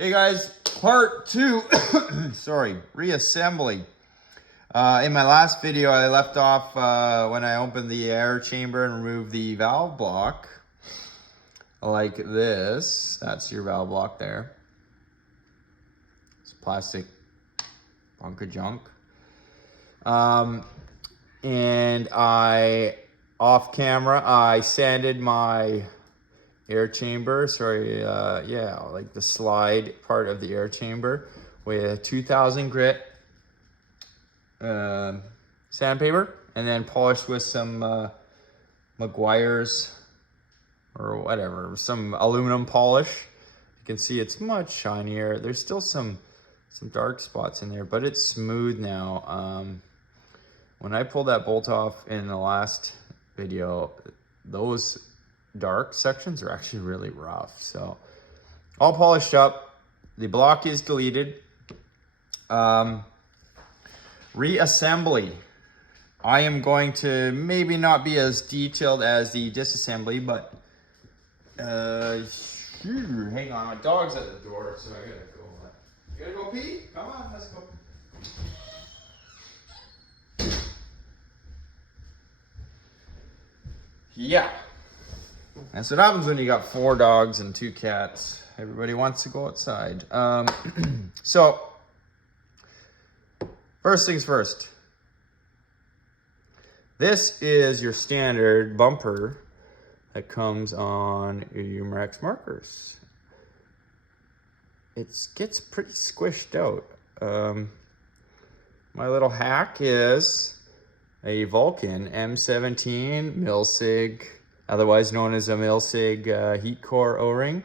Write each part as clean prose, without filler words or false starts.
Okay guys, part two, sorry, reassembly. In my last video, I left off when I opened the air chamber and removed the valve block, like this. That's your valve block there. It's plastic hunk of junk. And off camera, I sanded my air chamber, like the slide part of the air chamber with 2000 grit sandpaper, and then polished with some Meguiar's or whatever, some aluminum polish. You can see it's much shinier. There's still some dark spots in there, but it's smooth now. When I pulled that bolt off in the last video, those dark sections are actually really rough. So all polished up, the block is deleted. Reassembly, I am going to maybe not be as detailed as the disassembly, but hang on, my dog's at the door, so I gotta go. You gotta go pee? Come on, let's go. Yeah, that's what happens when you got 4 dogs and 2 cats. Everybody wants to go outside. So, first things first. This is your standard bumper that comes on your Umarex markers. It gets pretty squished out. My little hack is a Vulcan M17 Milsig, otherwise known as a Milsig heat core O-ring,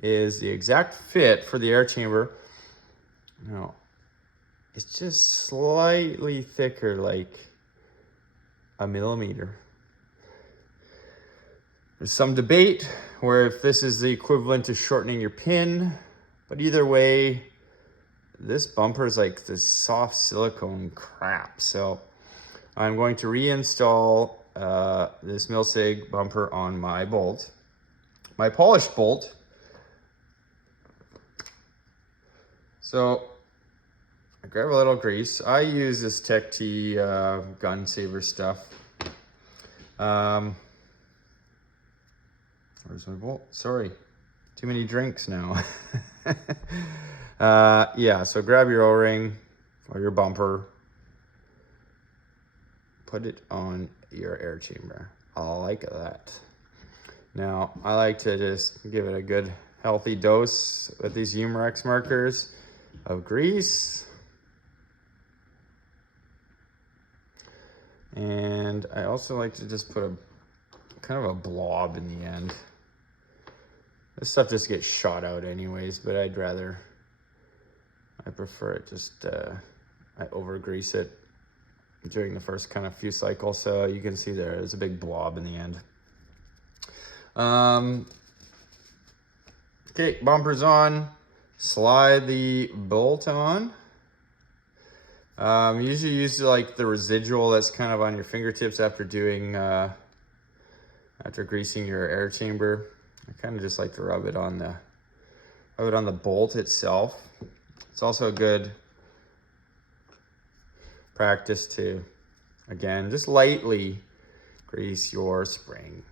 is the exact fit for the air chamber. Now, it's just slightly thicker, like a millimeter. There's some debate where if this is the equivalent to shortening your pin, but either way, this bumper is like this soft silicone crap. So I'm going to reinstall this Milsig bumper on my bolt. My polished bolt. So I grab a little grease. I use this Tech T gun saver stuff. Where's my bolt? Sorry, too many drinks now. Yeah, so grab your O-ring or your bumper. Put it on your air chamber. I like that. Now, I like to just give it a good healthy dose with these Umarex markers of grease. And I also like to just put a kind of a blob in the end. This stuff just gets shot out anyways, but I prefer it just, I over grease it during the first kind of few cycles, so you can see there's a big blob in the end. Okay, bumper's on. Slide the bolt on. Usually use like the residual that's kind of on your fingertips after doing, after greasing your air chamber. I kind of just like to rub it on the bolt itself. It's also a good practice to, again, just lightly grease your spring.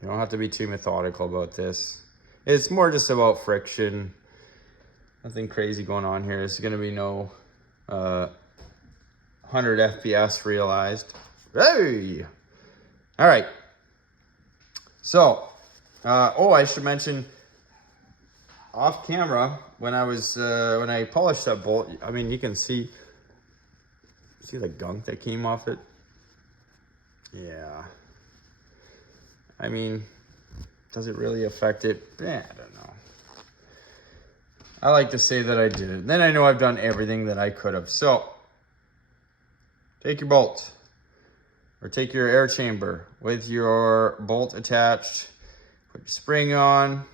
You don't have to be too methodical about this. It's more just about friction. Nothing crazy going on here. There's gonna be no 100 FPS realized. Hey! All right. So, I should mention, off camera, when I polished that bolt, I mean, you can see the gunk that came off it? Yeah. I mean, does it really affect it? I don't know. I like to say that I did it. Then I know I've done everything that I could have. So, take your bolt, or take your air chamber with your bolt attached. Put your spring on.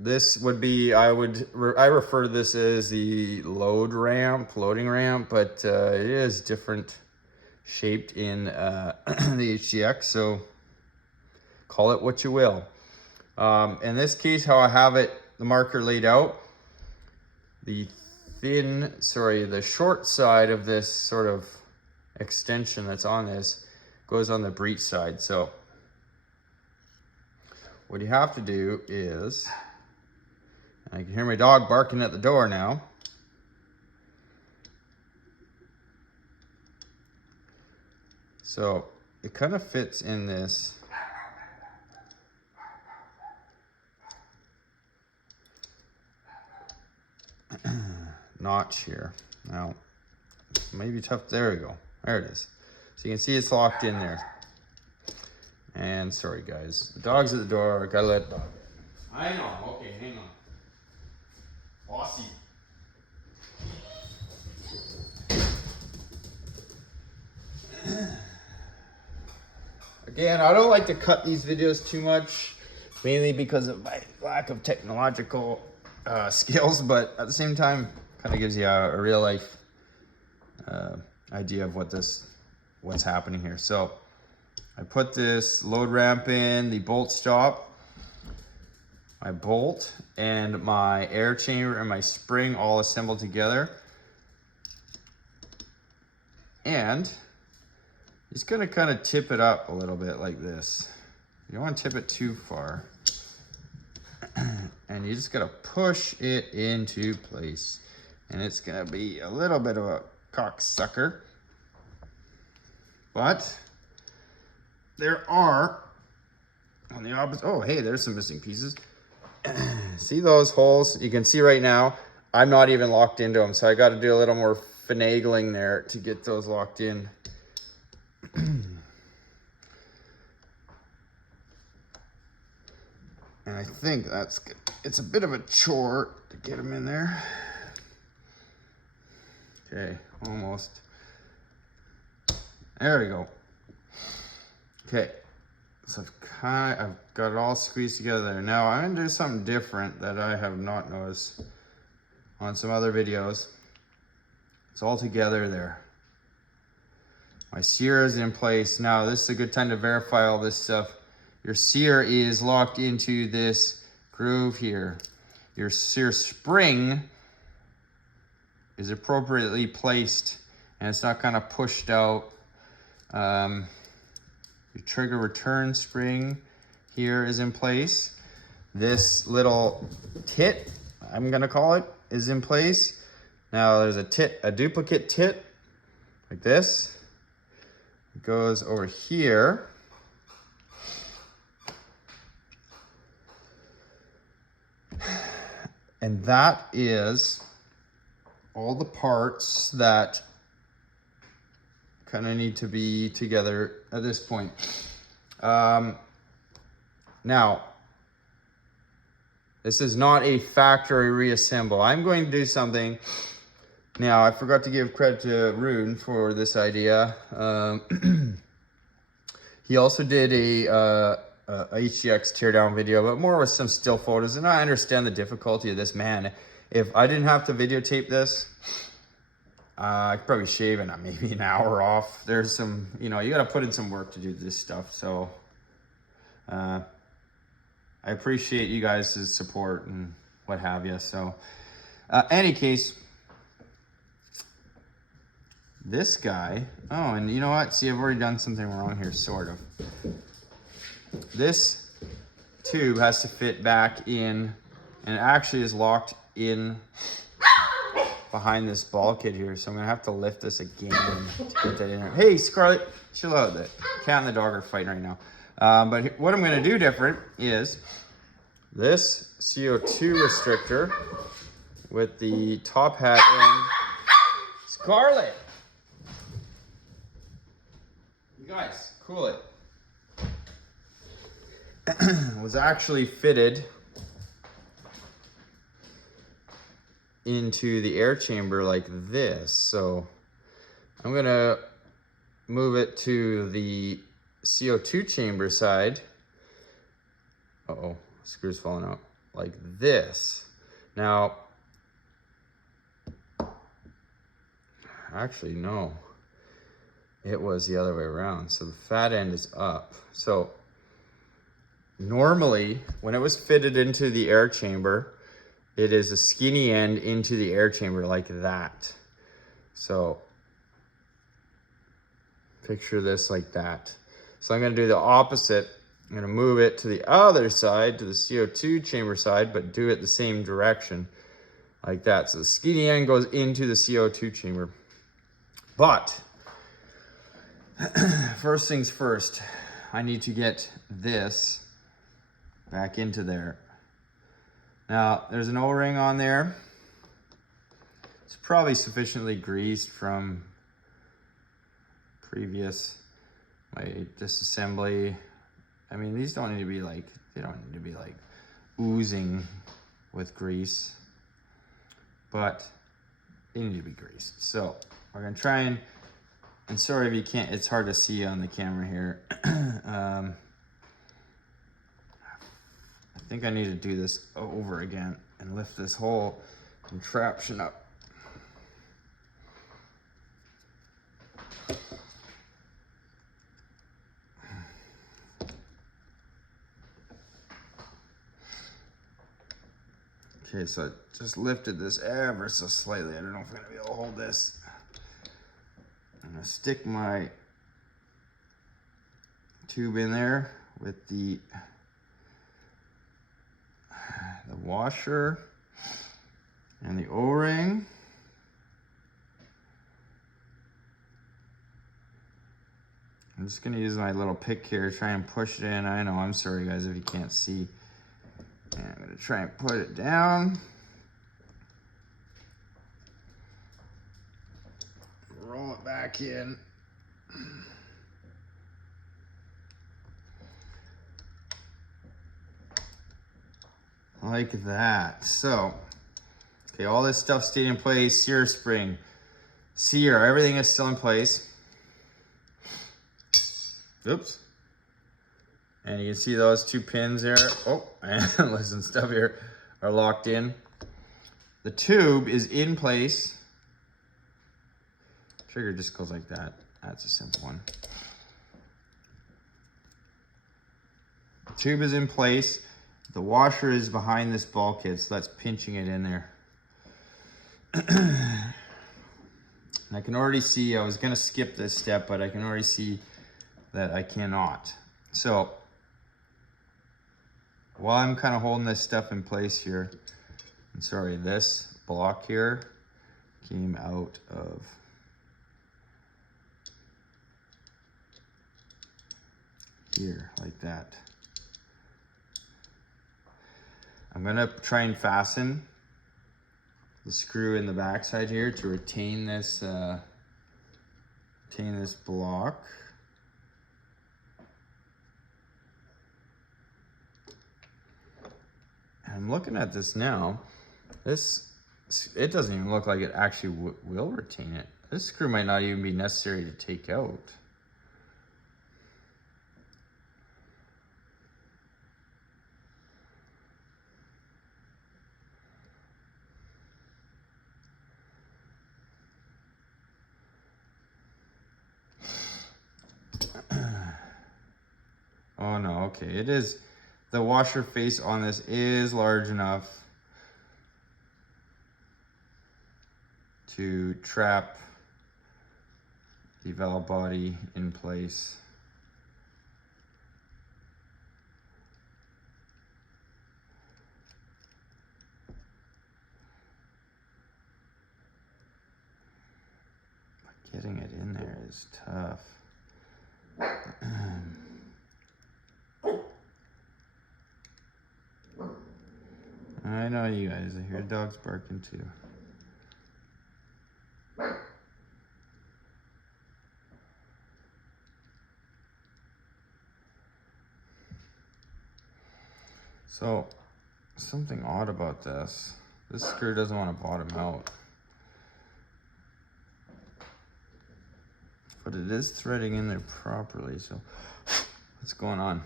This would be, I refer to this as the loading ramp, but it is different shaped in the HDX, so call it what you will. In this case, how I have it, the marker laid out, the short side of this sort of extension that's on this goes on the breech side. So what you have to do is, I can hear my dog barking at the door now. So it kind of fits in this notch here. Now, maybe tough. There we go. There it is. So you can see it's locked in there. And sorry guys, the dog's at the door. Gotta let the dog in. I know. Okay, hang on. Bossy. Again, I don't like to cut these videos too much, mainly because of my lack of technological skills, but at the same time, kind of gives you a real life idea of what's happening here. So I put this load ramp in, the bolt stop, my bolt, and my air chamber and my spring all assembled together. And just gonna kind of tip it up a little bit like this. You don't want to tip it too far. And you just gotta push it into place. And it's gonna be a little bit of a cocksucker. But there are, on the opposite, oh hey, there's some missing pieces. See those holes? You can see right now, I'm not even locked into them. So I gotta do a little more finagling there to get those locked in. And I think that's good. It's a bit of a chore to get them in there. Okay, almost. There we go. Okay, so I've got it all squeezed together there. Now I'm gonna do something different that I have not noticed on some other videos. It's all together there. My sear is in place. Now this is a good time to verify all this stuff. Your sear is locked into this groove here. Your sear spring is appropriately placed and it's not kind of pushed out. Your trigger return spring here is in place. This little tit, I'm gonna call it, is in place. Now there's a duplicate tit like this. It goes over here. And that is all the parts that kind of need to be together at this point. Now, this is not a factory reassemble. I'm going to do something. Now, I forgot to give credit to Rune for this idea. He also did a HDX teardown video, but more with some still photos. And I understand the difficulty of this, man. If I didn't have to videotape this, I could probably shave in maybe an hour off. There's some, you got to put in some work to do this stuff. So I appreciate you guys' support and what have you. So any case, this guy, oh, and you know what? See, I've already done something wrong here, sort of. This tube has to fit back in, and it actually is locked in behind this bulkhead here. So I'm gonna have to lift this again to get that in there. Hey, Scarlett, chill out. The cat and the dog are fighting right now. But what I'm gonna do different is this CO2 restrictor with the top hat end. Scarlett! You guys, cool it. Was actually fitted into the air chamber like this. So I'm gonna move it to the CO2 chamber side. Uh-oh, screw's falling out like this. Now, actually no, it was the other way around. So the fat end is up. So normally, when it was fitted into the air chamber, it is a skinny end into the air chamber like that. So picture this like that. So I'm gonna do the opposite. I'm gonna move it to the other side, to the CO2 chamber side, but do it the same direction like that. So the skinny end goes into the CO2 chamber. But first things first, I need to get this back into there. Now, there's an O-ring on there. It's probably sufficiently greased from previous, my disassembly. I mean, these don't need to be like, they don't need to be like oozing with grease, but they need to be greased. So we're gonna try and sorry if you can't, it's hard to see on the camera here. I think I need to do this over again and lift this whole contraption up. Okay, so I just lifted this ever so slightly. I don't know if I'm gonna be able to hold this. I'm gonna stick my tube in there with the washer and the O-ring. I'm just gonna use my little pick here, try and push it in. I know, I'm sorry guys if you can't see. And I'm gonna try and put it down. Roll it back in. Like that. So, okay, all this stuff stayed in place. Sear spring, sear, everything is still in place. Oops. And you can see those two pins there. Oh, and listen, stuff here are locked in. The tube is in place. Trigger just goes like that. That's a simple one. The tube is in place. The washer is behind this bulkhead, so that's pinching it in there. And I can already see, I was gonna skip this step, but I can already see that I cannot. So, while I'm kind of holding this stuff in place here, I'm sorry, this block here came out of here, like that. I'm gonna try and fasten the screw in the backside here to retain this block. And I'm looking at this now. It doesn't even look like it actually will retain it. This screw might not even be necessary to take out. Oh no, okay, it is, the washer face on this is large enough to trap the valve body in place. But getting it in there is tough. I know you guys, I hear dogs barking too. So, something odd about this. This screw doesn't want to bottom out. But it is threading in there properly, so what's going on?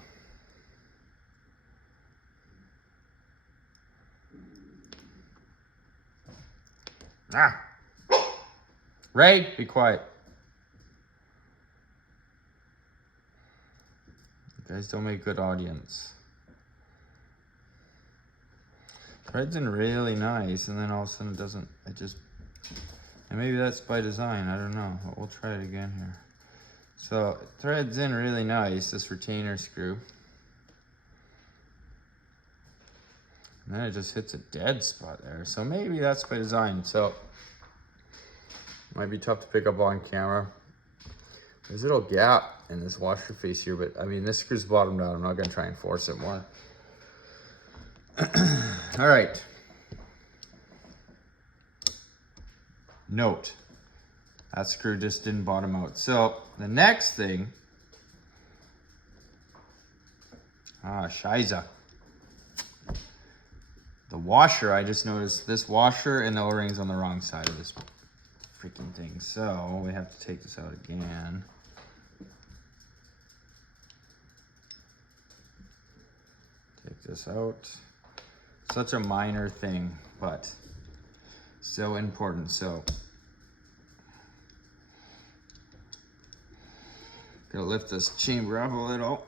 Ah! Ray, be quiet. You guys don't make good audience. Threads in really nice, and then all of a sudden it doesn't, it just, and maybe that's by design, I don't know, but we'll try it again here. So it threads in really nice, this retainer screw. And then it just hits a dead spot there. So maybe that's by design. So might be tough to pick up on camera. There's a little gap in this washer face here, but I mean, this screw's bottomed out. I'm not gonna try and force it more. All right. Note, that screw just didn't bottom out. So the next thing, shiza. The washer, I just noticed this washer and the O-ring's on the wrong side of this freaking thing. So we have to take this out again. Take this out. Such a minor thing, but so important. So gonna lift this chamber up a little.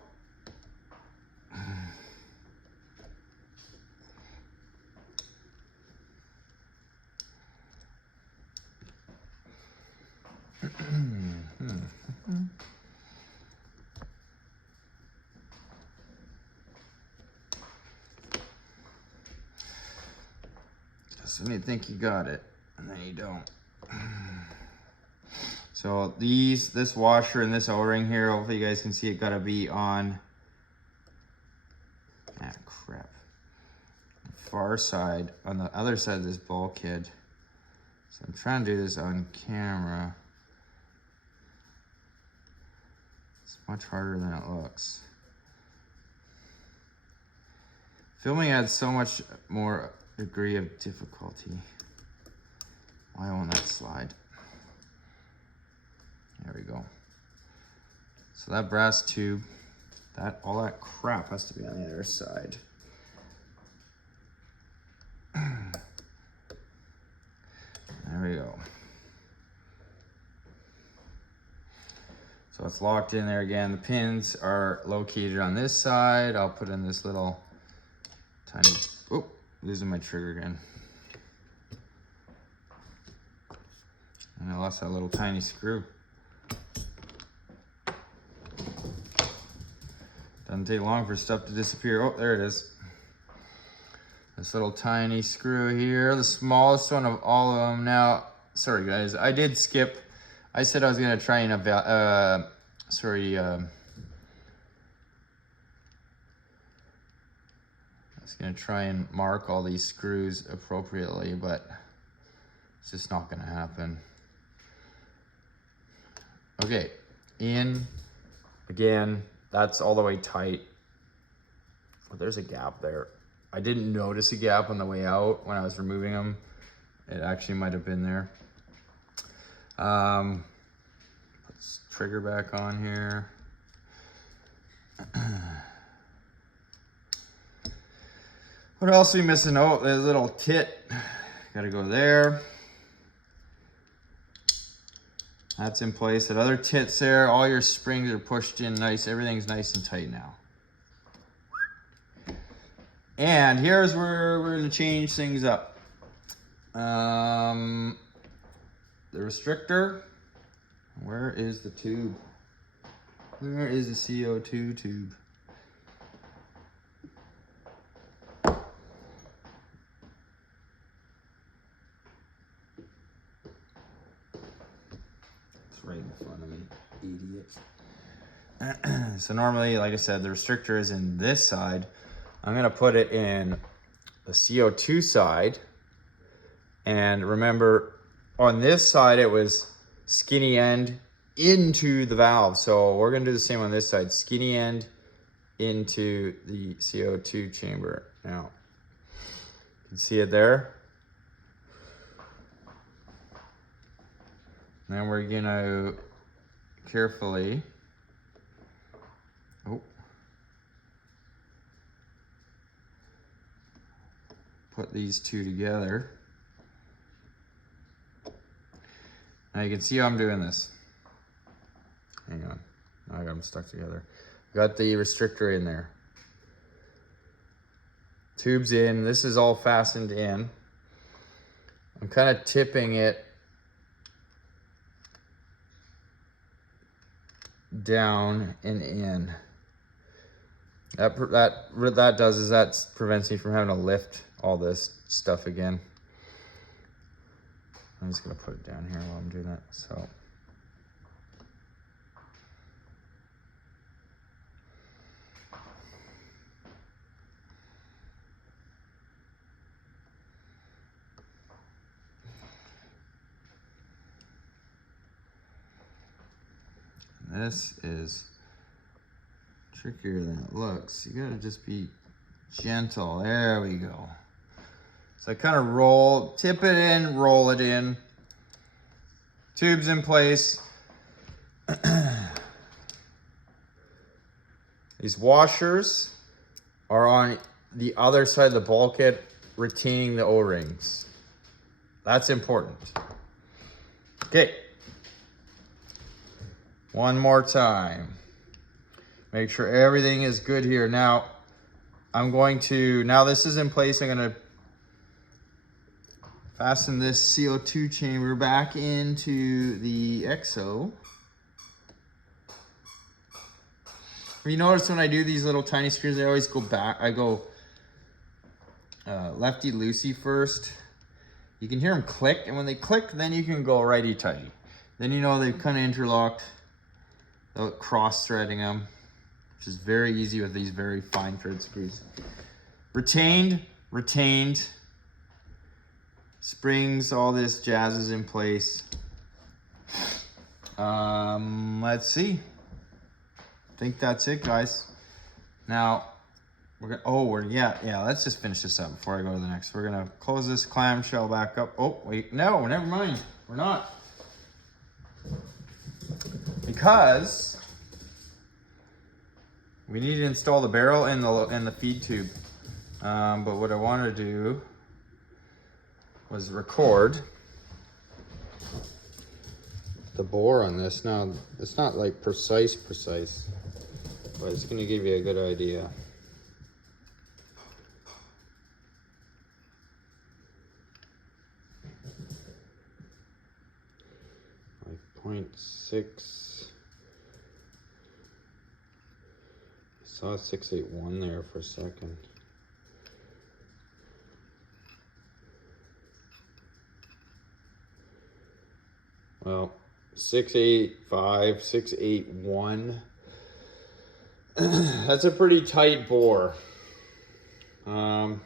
So you think you got it, and then you don't. So this washer and this O-ring here, hopefully you guys can see it, gotta be on, crap, the far side, on the other side of this bulkhead. So I'm trying to do this on camera. It's much harder than it looks. Filming adds so much more degree of difficulty. Why won't that slide? There we go. So that brass tube, all that crap has to be on the other side. There we go. So it's locked in there again. The pins are located on this side. I'll put in this little tiny, oh, losing my trigger again. And I lost that little tiny screw. Doesn't take long for stuff to disappear. Oh, there it is. This little tiny screw here, the smallest one of all of them. Now, sorry guys, I did skip. I said I was gonna try and I was gonna try and mark all these screws appropriately, but it's just not gonna happen. Okay, in again, that's all the way tight. Oh, there's a gap there. I didn't notice a gap on the way out when I was removing them. It actually might have been there. Let's trigger back on here. What else are we missing? Oh, there's a little tit. Gotta go there. That's in place. That other tit's there. All your springs are pushed in nice. Everything's nice and tight now. And here's where we're gonna change things up. The restrictor. Where is the tube? Where is the CO2 tube? It's right in front of me, idiot. So normally, like I said, the restrictor is in this side. I'm gonna put it in the CO2 side. And remember, on this side, it was skinny end into the valve. So we're gonna do the same on this side, skinny end into the CO2 chamber. Now, you can see it there. And then we're gonna carefully, put these two together. Now you can see how I'm doing this. Hang on, now I got them stuck together. Got the restrictor in there. Tube's in. This is all fastened in. I'm kind of tipping it down and in. That does is that prevents me from having to lift all this stuff again. I'm just gonna put it down here while I'm doing that. So. This is trickier than it looks. You gotta just be gentle. There we go. So I kind of tip it in, roll it in. Tube's in place. These washers are on the other side of the bulkhead, retaining the O-rings. That's important. Okay. One more time. Make sure everything is good here. Now, now this is in place, I'm gonna fasten this CO2 chamber back into the EXO. If you notice when I do these little tiny screws, I always go back. I go lefty-loosey first. You can hear them click, and when they click, then you can go righty-tighty. Then you know they've kind of interlocked without cross-threading them, which is very easy with these very fine thread screws. Retained. Springs, all this jazz is in place. Let's see. I think that's it, guys. Now, let's just finish this up before I go to the next. We're gonna close this clamshell back up. Oh, wait, no, never mind. We're not. Because we need to install the barrel and the feed tube. But what I want to do was record the bore on this. Now, it's not like precise, but it's going to give you a good idea. Like 0.6. I saw 681 there for a second. Well, 685, 681. That's a pretty tight bore. Again,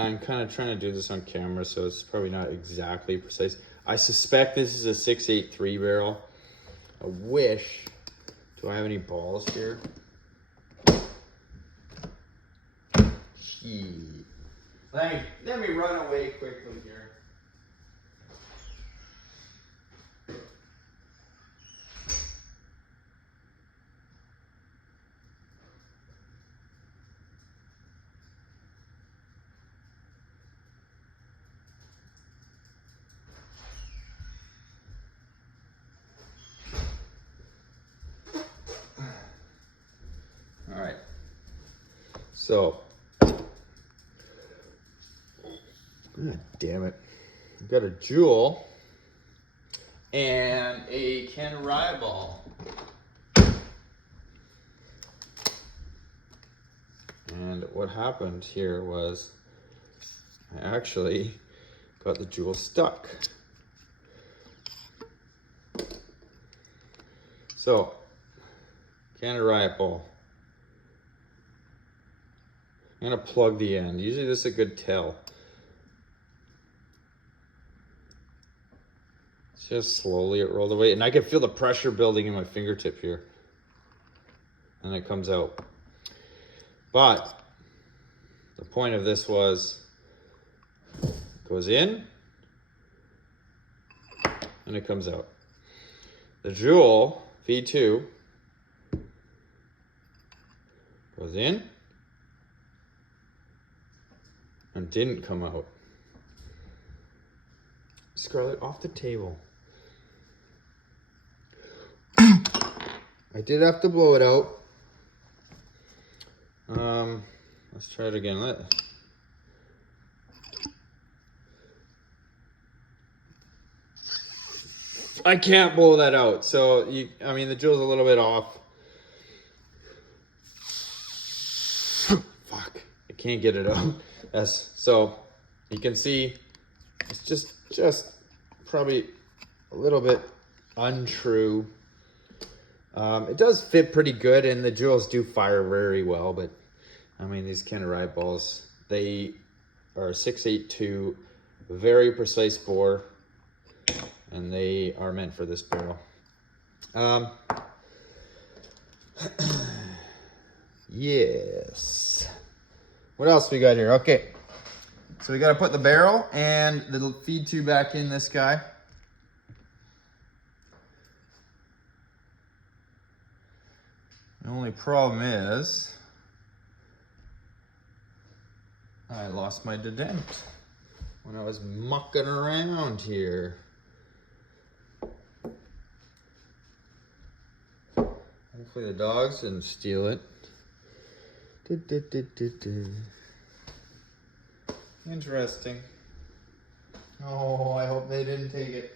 I'm kind of trying to do this on camera, so it's probably not exactly precise. I suspect this is a 683 barrel. I wish. Do I have any balls here? Gee. Let me run away quickly here. So, God damn it. I've got a jewel and a can of rye ball. And what happened here was I actually got the jewel stuck. So, can of rye ball. I'm gonna plug the end. Usually this is a good tell. Just slowly it rolled away, and I can feel the pressure building in my fingertip here. And it comes out. But the point of this was, it goes in, and it comes out. The jewel V2 goes in, and didn't come out. Scarlett, off the table. I did have to blow it out. Let's try it again. I can't blow that out. So, I mean, the jewel's a little bit off. Fuck, I can't get it out. So you can see it's just probably a little bit untrue. It does fit pretty good, and the jewels do fire very well, but I mean, these kind of ride balls, they are 6.82, very precise bore, and they are meant for this barrel. Yes. What else we got here? Okay, so we got to put the barrel and the feed tube back in this guy. The only problem is I lost my detent when I was mucking around here. Hopefully the dogs didn't steal it. Interesting. Oh, I hope they didn't take it.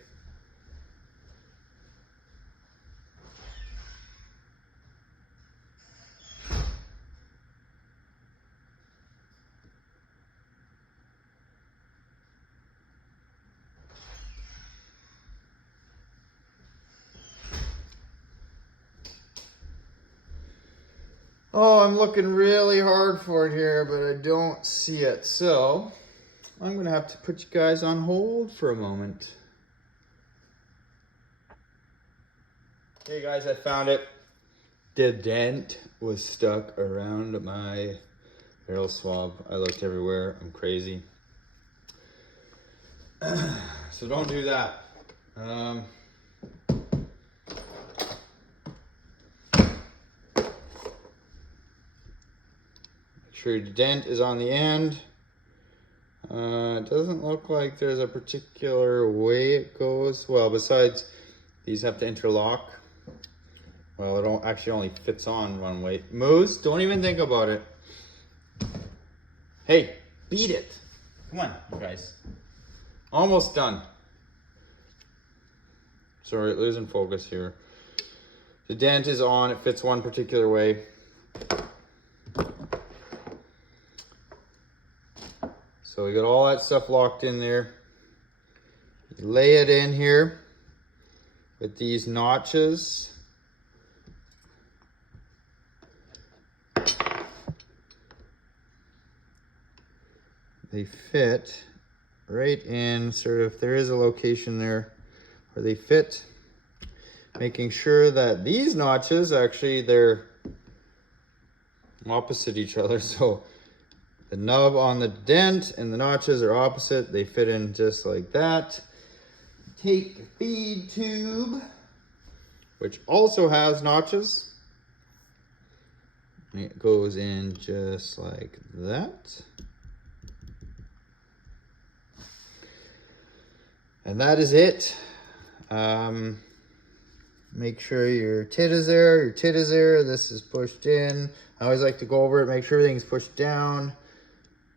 Oh, I'm looking really hard for it here, but I don't see it. So I'm going to have to put you guys on hold for a moment. Hey guys, I found it. The dent was stuck around my barrel swab. I looked everywhere. I'm crazy. So don't do that. Your dent is on the end. It doesn't look like there's a particular way it goes. Well, besides these have to interlock. Well, it actually only fits on one way. Moose, don't even think about it. Hey, beat it. Come on, you guys. Almost done. Sorry, losing focus here. The dent is on, it fits one particular way. So we got all that stuff locked in there. You lay it in here with these notches. They fit right in, sort of, there is a location there where they fit, making sure that these notches, actually, they're opposite each other. So the nub on the dent and the notches are opposite. They fit in just like that. Take the feed tube, which also has notches. And it goes in just like that. And that is it. Make sure your tit is there, your tit is there. This is pushed in. I always like to go over it, make sure everything's pushed down.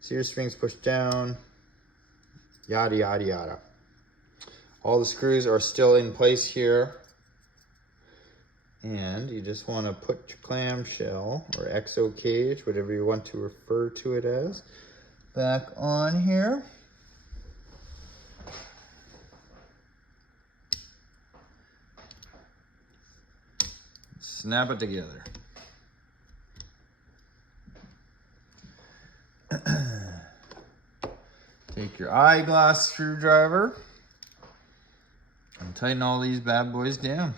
Sear string's pushed down. Yada, yada, yada. All the screws are still in place here. And you just want to put your clamshell or exo cage, whatever you want to refer to it as, back on here. Snap it together. Take your eyeglass screwdriver and tighten all these bad boys down.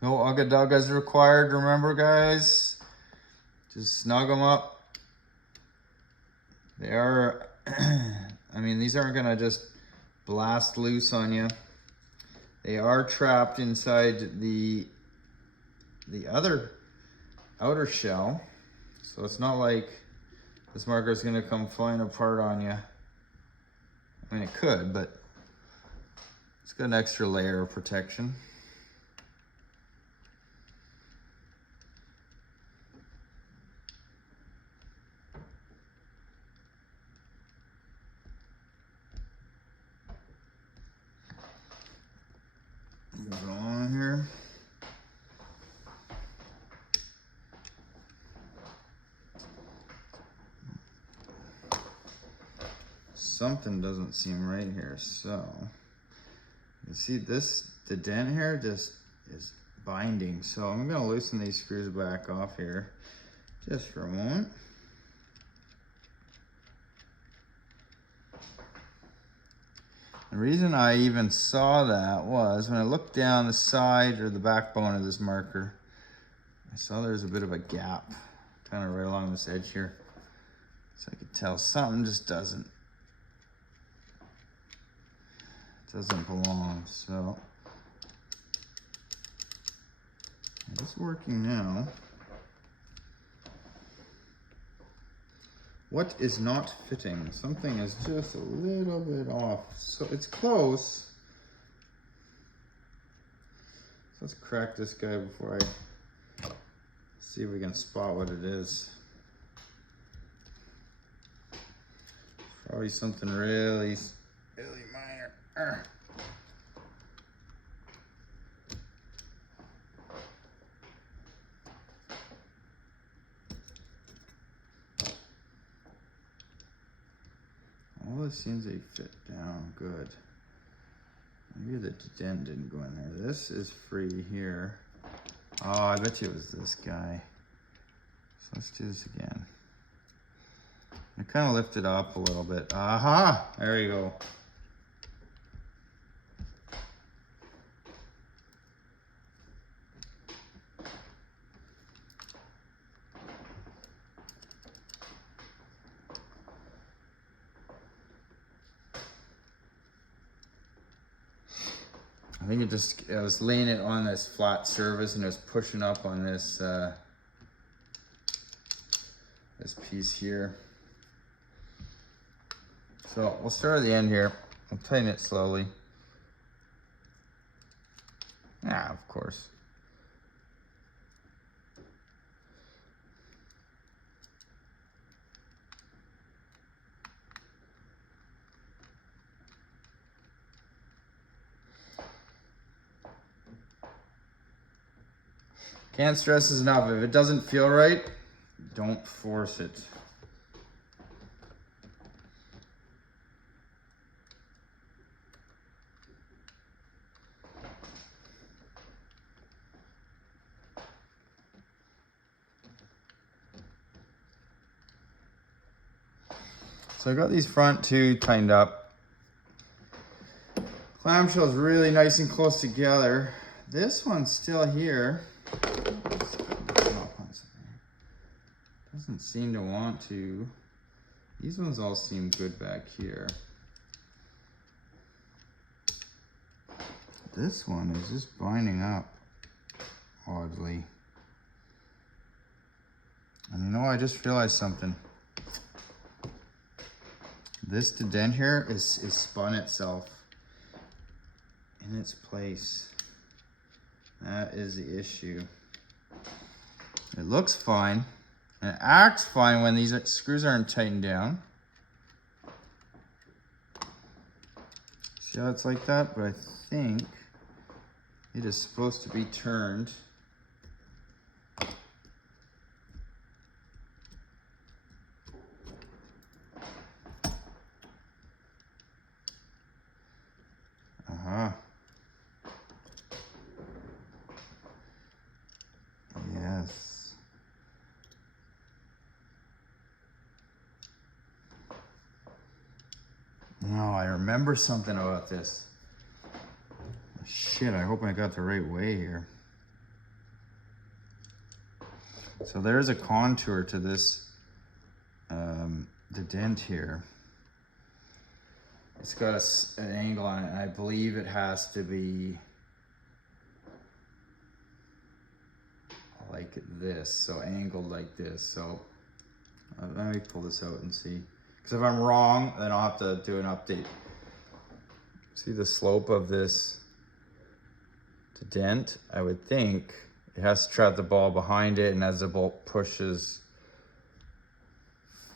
No ugga duggas required, remember guys? Just snug them up. They are, I mean, these aren't gonna just blast loose on you. They are trapped inside the other outer shell. So it's not like this marker is gonna come flying apart on you. I mean, it could, but it's got an extra layer of protection. Move on here. Something doesn't seem right here, so you see this, the dent here just is binding. So I'm gonna loosen these screws back off here just for a moment. The reason I even saw that was when I looked down the side or the backbone of this marker, I saw there's a bit of a gap kind of right along this edge here. So I could tell something just doesn't belong. So it's working now. What is not fitting? Something is just a little bit off. So it's close. So let's crack this guy before I see if we can spot what it is. Probably something really minor. All this seems to fit down good. Maybe the dent didn't go in there. This is free here. Oh, I bet you it was this guy. So let's do this again. I kind of lift it up a little bit. Aha! There you go. I think I was laying it on this flat surface and it was pushing up on this this piece here. So we'll start at the end here. I'll tighten it slowly. Ah, of course. Can't stress this enough. If it doesn't feel right, don't force it. So I got these front two tightened up. Clamshell is really nice and close together. This one's still here. Doesn't seem to want to. These ones all seem good back here. This one is just binding up oddly. And you know, I just realized something. This dent here is spun itself in its place. That is the issue. It looks fine. And it acts fine when these screws aren't tightened down. See how it's like that? But I think it is supposed to be turned. Uh-huh. Yes. No, I remember something about this. Shit, I hope I got the right way here. So there's a contour to this, the dent here. It's got an angle on it, and I believe it has to be like this, so angled like this. So let me pull this out and see. Because if I'm wrong, then I'll have to do an update. See the slope of this detent? I would think it has to trap the ball behind it, and as the bolt pushes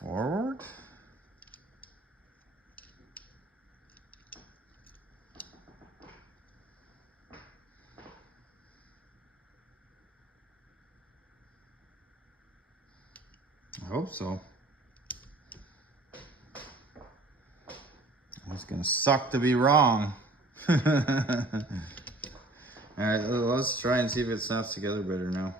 forward. I hope so. It's gonna suck to be wrong. All right, let's try and see if it snaps together better now.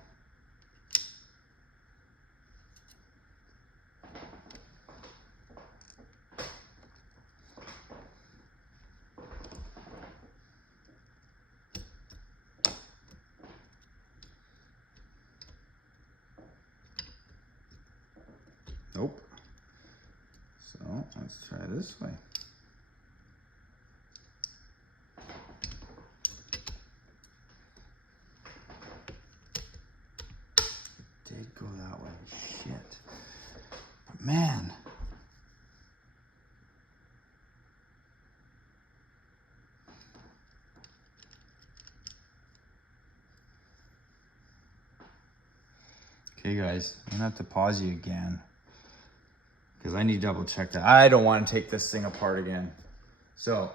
Nope. So let's try this way. It did go that way. Shit. But man. Okay guys, I'm gonna have to pause you again, because I need to double check that. I don't want to take this thing apart again. So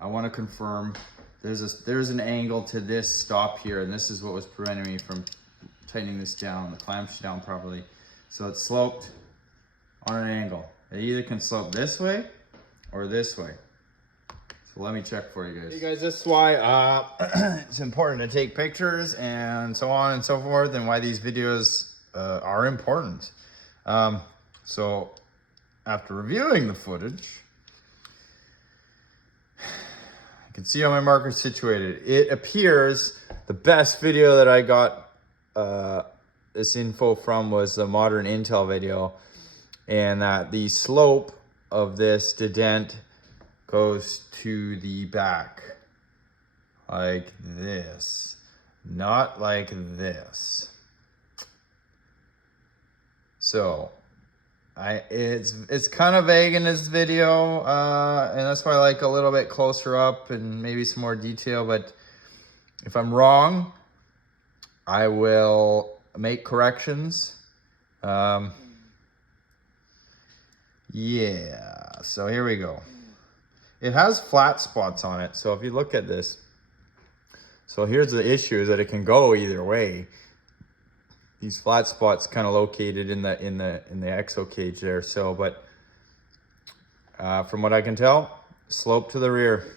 I want to confirm there's an angle to this stop here, and this is what was preventing me from tightening this down, the clamps down properly. So it's sloped on an angle. It either can slope this way or this way. So let me check for you guys. Hey guys, this is why it's important to take pictures and so on and so forth, and why these videos are important. So after reviewing the footage, you can see how my marker's situated. It appears the best video that I got this info from was the Modern Intel video, and that the slope of this detent goes to the back like this, not like this. So it's kind of vague in this video, and that's why I like a little bit closer up and maybe some more detail. But if I'm wrong, I will make corrections. Yeah, so here we go. It has flat spots on it, so if you look at this, so here's the issue, is that it can go either way. These flat spots kind of located in the exo cage there. So, but from what I can tell, slope to the rear.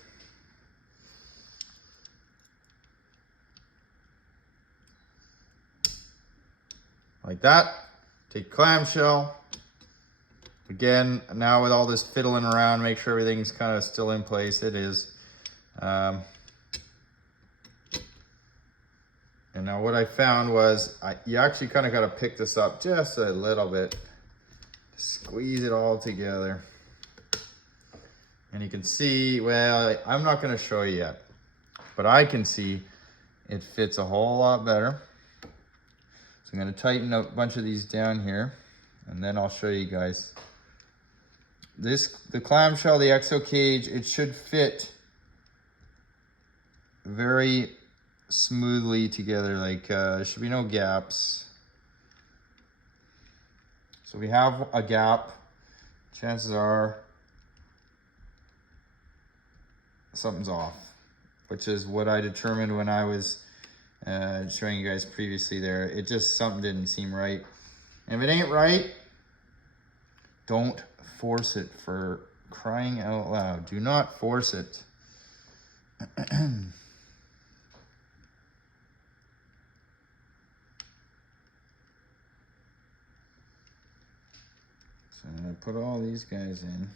Like that. Take clamshell. Again, now with all this fiddling around, make sure everything's kind of still in place. It is. And now what I found was, you actually kind of got to pick this up just a little bit. Squeeze it all together. And you can see, well, I'm not going to show you yet, but I can see it fits a whole lot better. So I'm going to tighten a bunch of these down here, and then I'll show you guys. The clamshell, the exo cage, it should fit very smoothly together. Like there should be no gaps. So we have a gap. Chances are something's off, which is what I determined when I was showing you guys previously there. It just, something didn't seem right. And if it ain't right, don't force it, for crying out loud. Do not force it. So I'm gonna put all these guys in.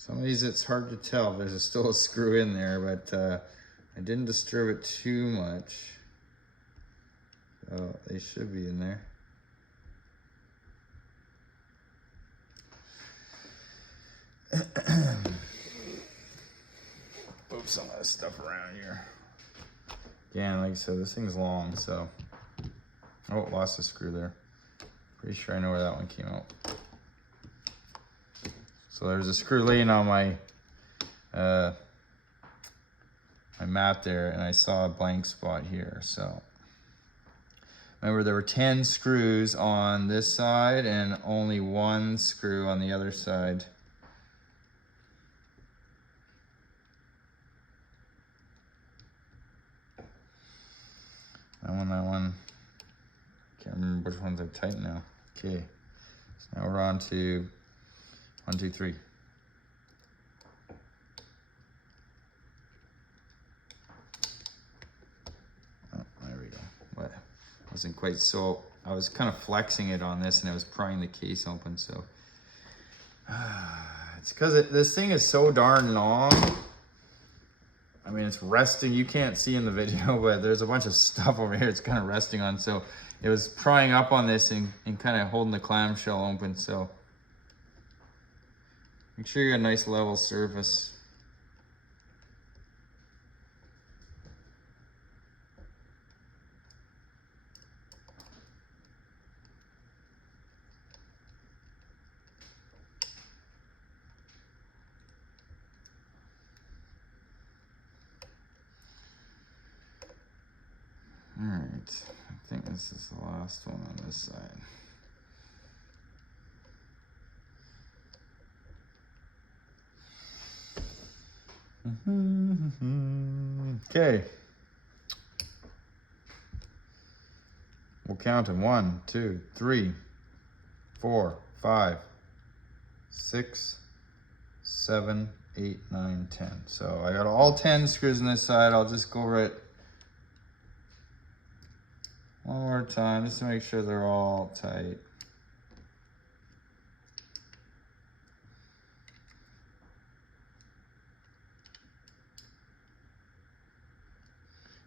Some of these it's hard to tell. There's still a screw in there, but I didn't disturb it too much. So they should be in there. Move some of this stuff around here. Again, like I said, this thing's long, so. Oh, lost a screw there. Pretty sure I know where that one came out. So there's a screw laying on my my mat there, and I saw a blank spot here. So remember, there were 10 screws on this side and only 1 screw on the other side. That one. Can't remember which ones are tight now. Okay, so now we're on to 1, 2, 3. Oh, there we go. What? Wasn't quite so. I was kind of flexing it on this, and I was prying the case open. So it's because this thing is so darn long. I mean, it's resting. You can't see in the video, but there's a bunch of stuff over here it's kind of resting on. So it was prying up on this and kind of holding the clamshell open. So make sure you got a nice level surface. All right, I think this is the last one on this side. Okay. We'll count them. 1, 2, 3, 4, 5, 6, 7, 8, 9, 10. So I got all 10 screws on this side. I'll just go over it one more time just to make sure they're all tight.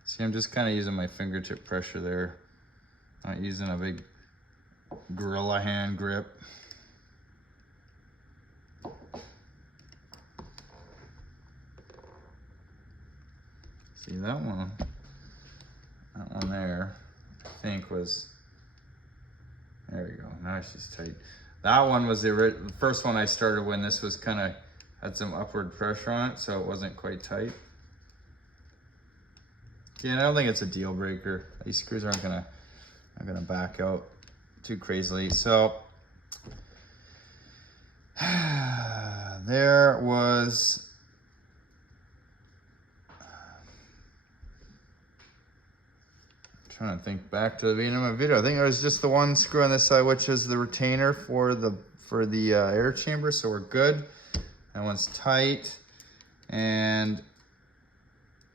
See, I'm just kind of using my fingertip pressure there. Not using a big gorilla hand grip. See that one? That one there, I think was, there we go, now she's tight. That one was the first one I started when this was kind of, had some upward pressure on it, so it wasn't quite tight. Yeah, I don't think it's a deal breaker. These screws aren't gonna back out too crazily. So there was trying to think back to the beginning of my video. I think it was just the one screw on this side, which is the retainer for the air chamber. So we're good. That one's tight. And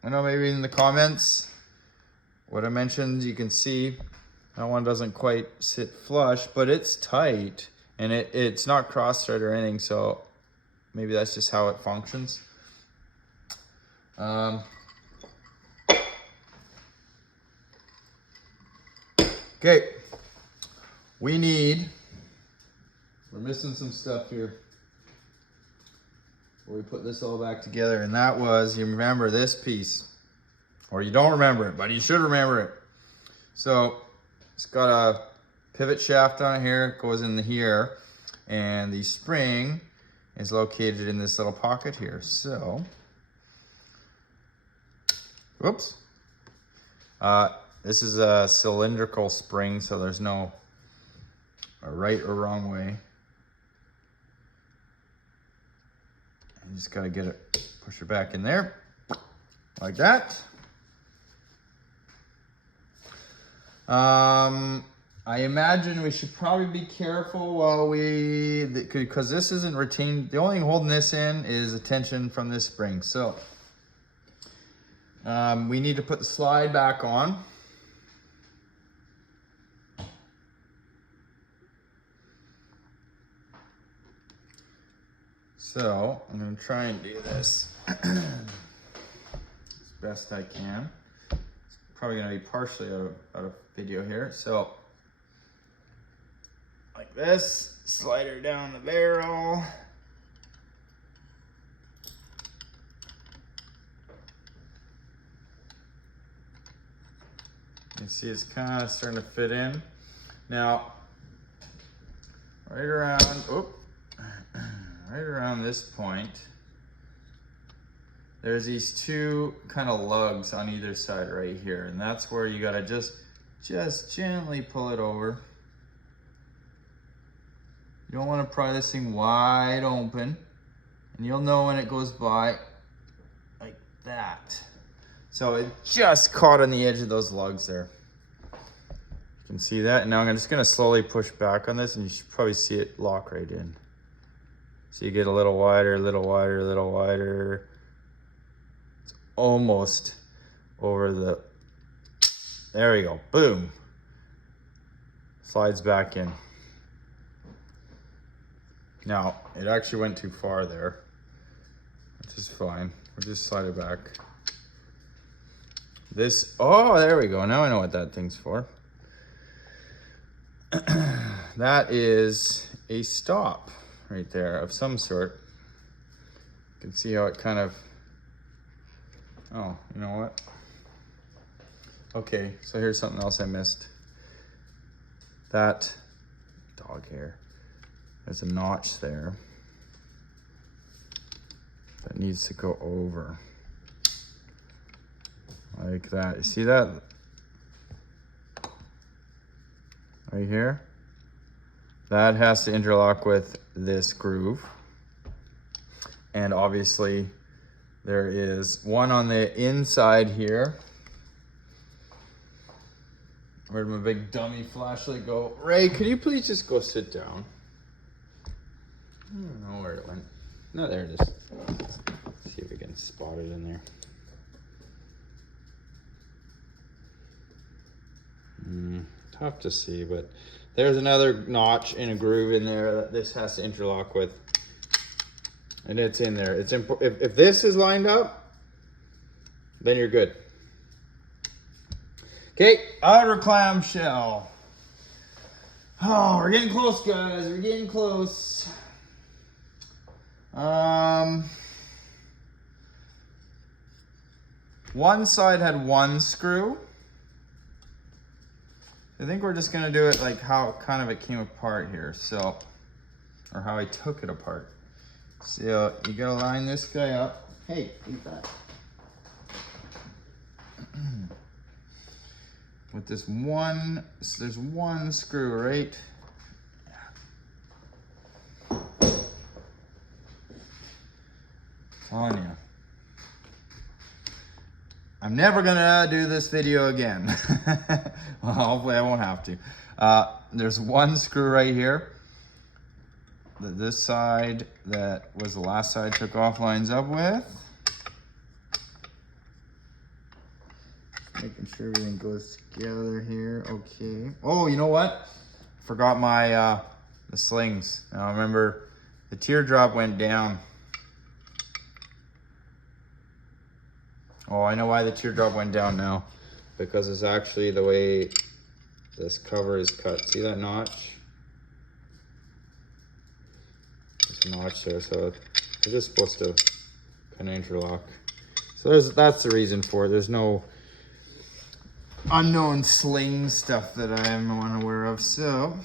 I know maybe in the comments what I mentioned, you can see that one doesn't quite sit flush, but it's tight and it's not cross-thread or anything. So maybe that's just how it functions. Okay, we're missing some stuff here where we put this all back together, and that was, you remember this piece, or you don't remember it, but you should remember it. So it's got a pivot shaft on it here, it goes in here, and the spring is located in this little pocket here. So, whoops. This is a cylindrical spring, so there's no right or wrong way. You just gotta get it, push it back in there, like that. I imagine we should probably be careful while because this isn't retained. The only thing holding this in is the tension from this spring. So we need to put the slide back on. So I'm gonna try and do this as best I can. It's probably gonna be partially out of video here. So like this, slide her down the barrel. You see it's kind of starting to fit in. Now, right around this point, there's these two kind of lugs on either side right here. And that's where you gotta just gently pull it over. You don't wanna pry this thing wide open. And you'll know when it goes by like that. So it just caught on the edge of those lugs there. You can see that. And now I'm just gonna slowly push back on this and you should probably see it lock right in. So you get a little wider, a little wider, a little wider. It's almost over the, there we go, boom. Slides back in. Now, it actually went too far there, which is fine. We'll just slide it back. This, oh, there we go. Now I know what that thing's for. That is a stop right there of some sort. You can see how it kind of, oh, you know what? Okay, so here's something else I missed. That dog hair. There's a notch there that needs to go over. Like that. You see that? Right here? That has to interlock with this groove. And obviously there is one on the inside here. Where'd my big dummy flashlight go? Ray, could you please just go sit down? I don't know where it went. No, there it is. Let's see if we can spot it in there. Tough to see, but there's another notch in a groove in there that this has to interlock with. And it's in there. It's if this is lined up, then you're good. Okay, outer clamshell. Oh, we're getting close, guys. We're getting close. One side had one screw. I think we're just gonna do it like how kind of it came apart here, so, or how I took it apart. So you gotta line this guy up. Hey, eat that. With this one, so there's one screw, right? On you. I'm never gonna do this video again. Well, hopefully I won't have to. There's one screw right here that this side that was the last side took off lines up with. Making sure everything goes together here. Okay. Oh, you know what? Forgot my the slings. Now remember, the teardrop went down. Oh, I know why the teardrop went down now. Because it's actually the way this cover is cut. See that notch? There's a notch there, so it's just supposed to kind of interlock. So that's the reason for it. There's no unknown sling stuff that I am unaware of. So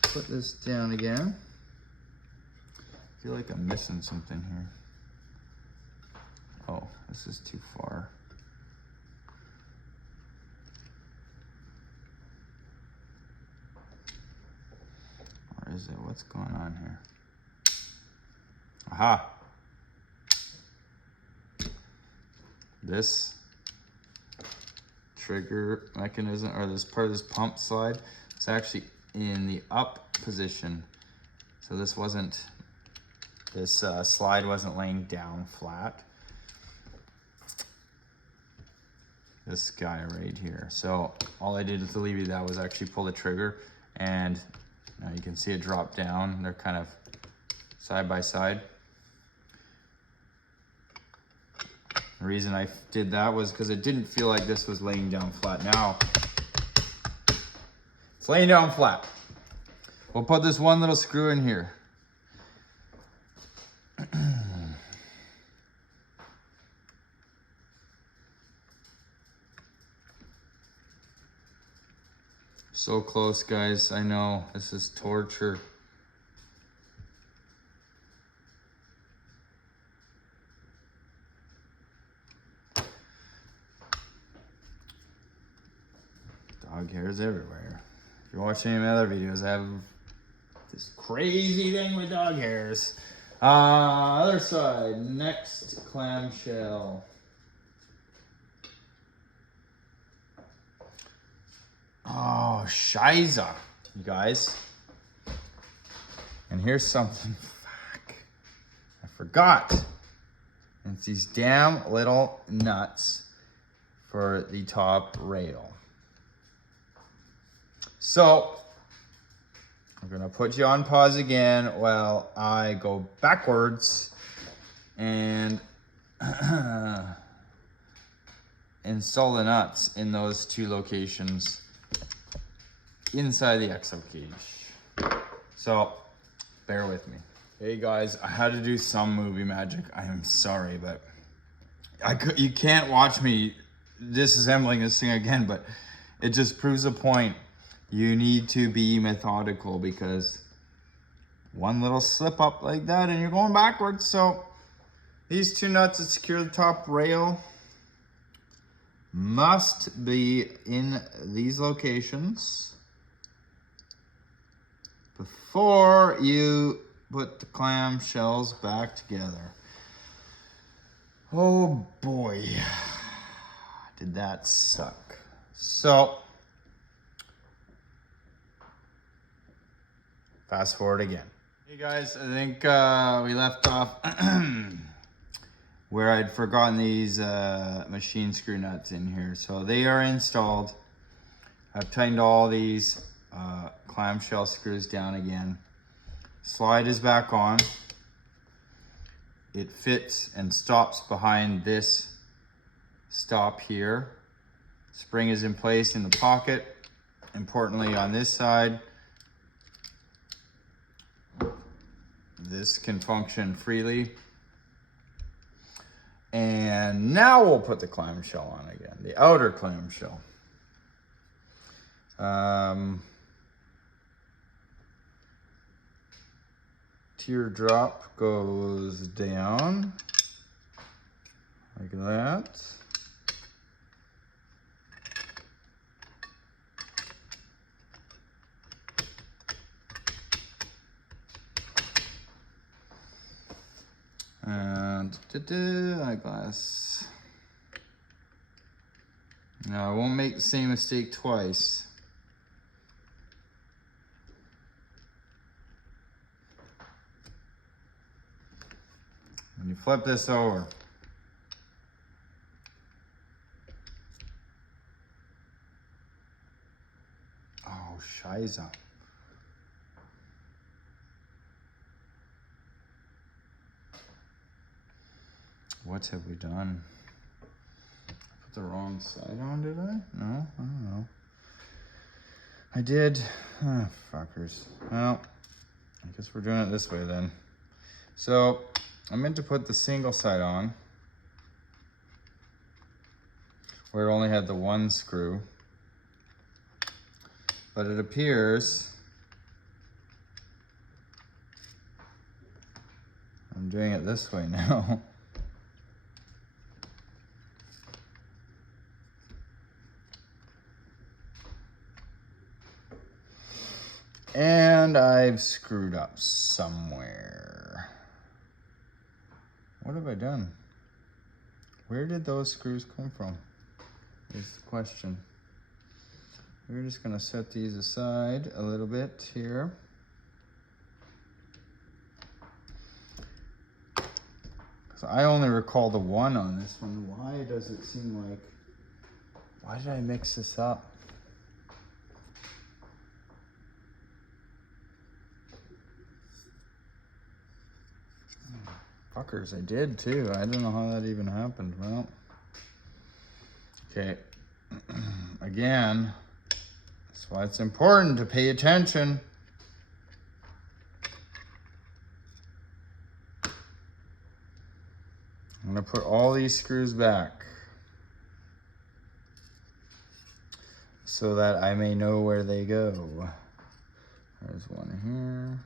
put this down again. I feel like I'm missing something here. Oh, this is too far. Or is it? What's going on here? Aha! This trigger mechanism, or this part of this pump slide, it's actually in the up position. So this wasn't, this slide wasn't laying down flat. This guy right here. So all I did to alleviate that was actually pull the trigger, and Now you can see it drop down. They're kind of side by side. The reason I did that was because it didn't feel like this was laying down flat. Now it's laying down flat. We'll put this one little screw in here. So close, guys. I know this is torture. Dog hairs everywhere. If you're watching any of my other videos, I have this crazy thing with dog hairs. Other side, next clamshell. Oh, shiza, you guys. And here's something, fuck, I forgot. It's these damn little nuts for the top rail. So, I'm gonna put you on pause again while I go backwards and install the nuts in those two locations inside the exo cage. So, bear with me. Hey guys, I had to do some movie magic. I am sorry, but you can't watch me disassembling this thing again, but it just proves a point. You need to be methodical because one little slip up like that and you're going backwards. So these two nuts that secure the top rail must be in these locations before you put the clamshells back together. Oh boy, did that suck. So, fast forward again. Hey guys, I think we left off where I'd forgotten these machine screw nuts in here. So they are installed. I've tightened all these clamshell screws down again. Slide is back on. It fits and stops behind this stop here. Spring is in place in the pocket. Importantly, on this side, this can function freely. And now we'll put the clamshell on again, the outer clamshell. Teardrop goes down like that. And eyeglass. Now I won't make the same mistake twice. When you flip this over, oh shiza. What have we done? Put the wrong side on, did I? No, I don't know. I did. Ah, fuckers. Well, I guess we're doing it this way then. So, I meant to put the single side on, where it only had the one screw. But it appears I'm doing it this way now. And I've screwed up somewhere. What have I done? Where did those screws come from? Is the question. We're just gonna set these aside a little bit here. So I only recall the one on this one. Why does it seem like, why did I mix this up? Fuckers, I did too. I don't know how that even happened. Well, okay. Again, that's why it's important to pay attention. I'm gonna put all these screws back so that I may know where they go. There's one here.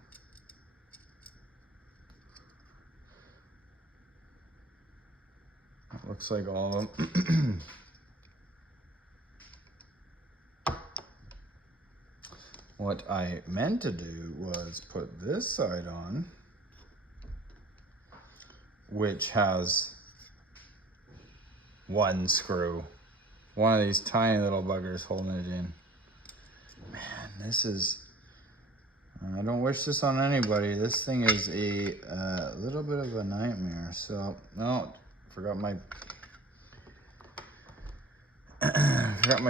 It looks like all of them. What I meant to do was put this side on, which has one screw. One of these tiny little buggers holding it in. Man, this is, I don't wish this on anybody. This thing is a little bit of a nightmare. So, no, forgot my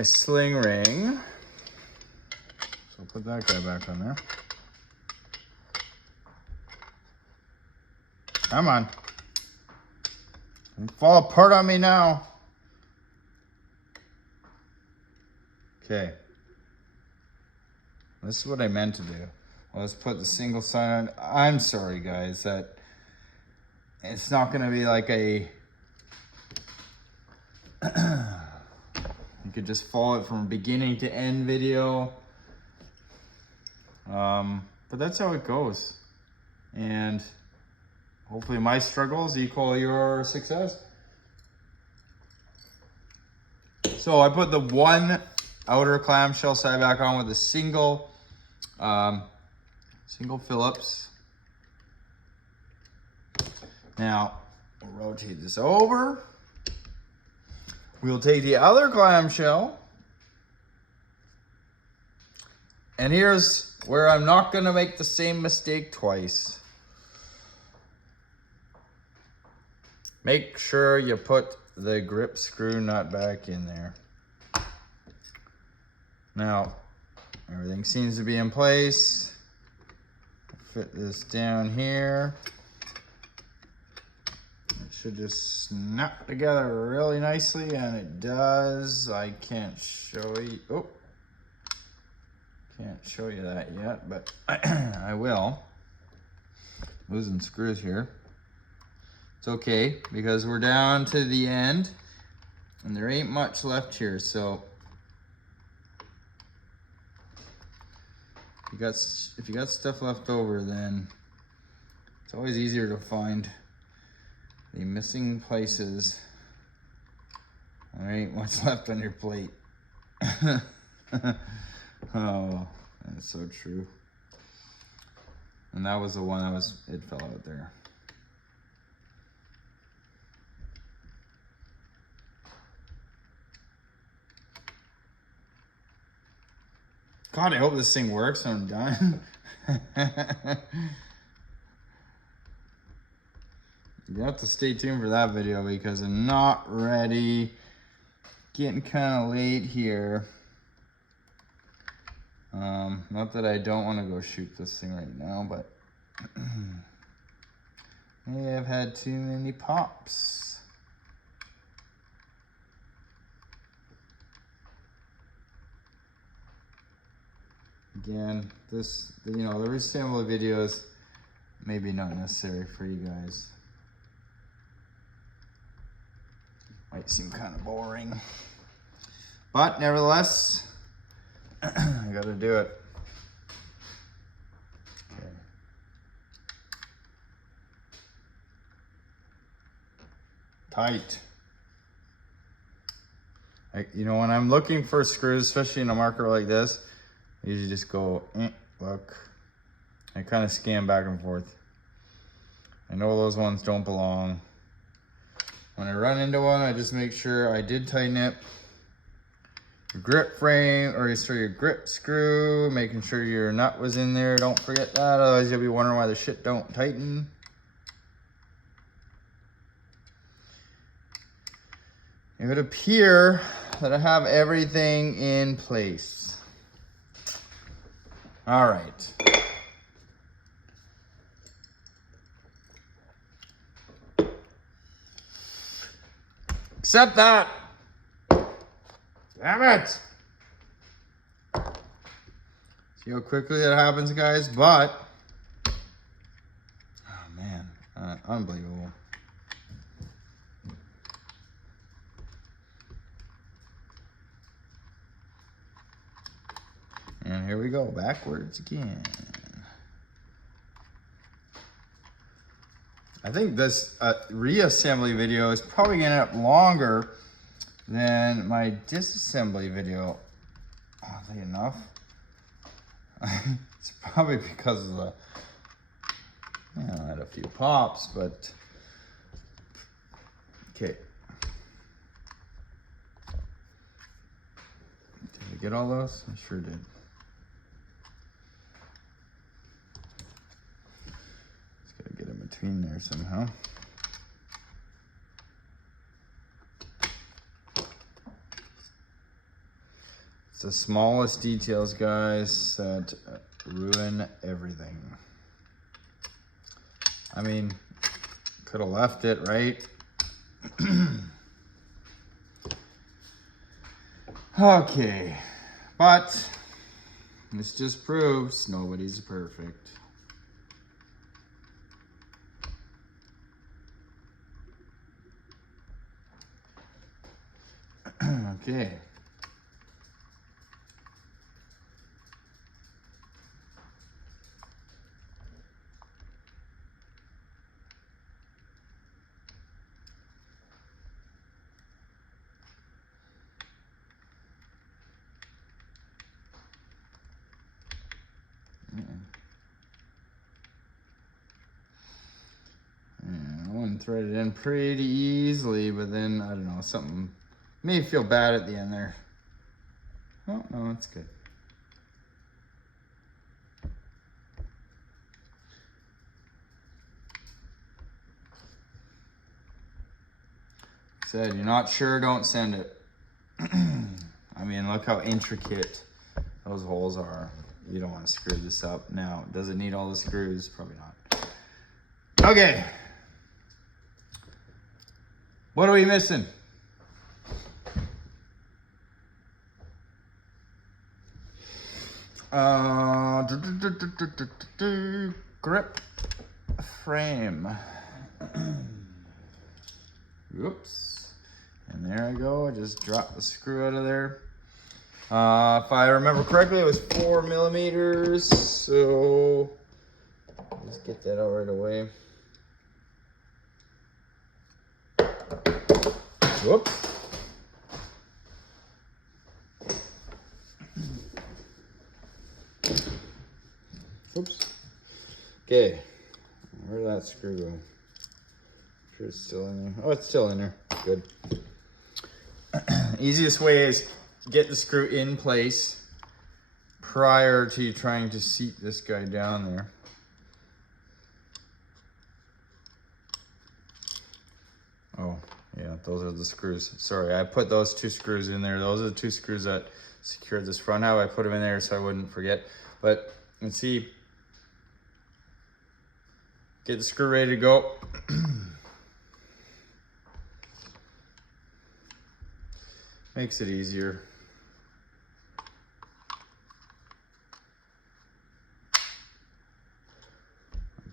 sling ring. So I'll put that guy back on there. Come on. Don't fall apart on me now. Okay. This is what I meant to do. Well, let's put the single side on. I'm sorry, guys, that it's not going to be like a... you could just follow it from beginning to end video. But that's how it goes. And hopefully my struggles equal your success. So I put the one outer clamshell side back on with a single Phillips. Now we'll rotate this over. We'll take the other clamshell. And here's where I'm not gonna make the same mistake twice. Make sure you put the grip screw nut back in there. Now, everything seems to be in place. Fit this down here. It should just snap together really nicely, and it does. I can't show you, oh. Can't show you that yet, but I will. Losing screws here. It's okay, because we're down to the end, and there ain't much left here, so if you got stuff left over, then it's always easier to find the missing places. There ain't much left on your plate. Oh, that's so true. And that was the one it fell out there. God, I hope this thing works when I'm done. You have to stay tuned for that video because I'm not ready. Getting kind of late here. Not that I don't want to go shoot this thing right now, but maybe I've had too many pops. Again, this, the reassembly videos maybe not necessary for you guys. Might seem kind of boring, but nevertheless, I gotta do it. Okay. Tight. When I'm looking for screws, especially in a marker like this, I usually just go, look. I kind of scan back and forth. I know those ones don't belong. When I run into one, I just make sure I did tighten it. Your grip frame, or your grip screw, making sure your nut was in there. Don't forget that, otherwise you'll be wondering why the shit don't tighten. It would appear that I have everything in place. All right. Accept that. Damn it. See how quickly that happens, guys? But, oh man, unbelievable. And here we go, backwards again. I think this reassembly video is probably gonna end up longer than my disassembly video. Oddly enough. It's probably because of the, you know, I had a few pops, but okay. Did I get all those? I sure did. Just gotta get in between there somehow. It's the smallest details, guys, that ruin everything. I mean, could have left it, right? Okay, but this just proves nobody's perfect. Okay. Thread it in pretty easily, but then I don't know, something made me feel bad at the end there. Oh no, it's good. Said you're not sure, don't send it. I mean, look how intricate those holes are. You don't want to screw this up. Now, does it need all the screws? Probably not. Okay. What are we missing? Grip frame. Oops. And there I go. I just dropped the screw out of there. If I remember correctly, it was 4 millimeters. So let's get that out right away. Whoops. Oops. Okay. Where did that screw go? Sure it's still in there. Oh, it's still in there. Good. Easiest way is get the screw in place prior to trying to seat this guy down there. Oh, yeah, those are the screws. Sorry, I put those 2 screws in there. Those are the 2 screws that secured this front half. I put them in there so I wouldn't forget. But you can see, get the screw ready to go. Makes it easier.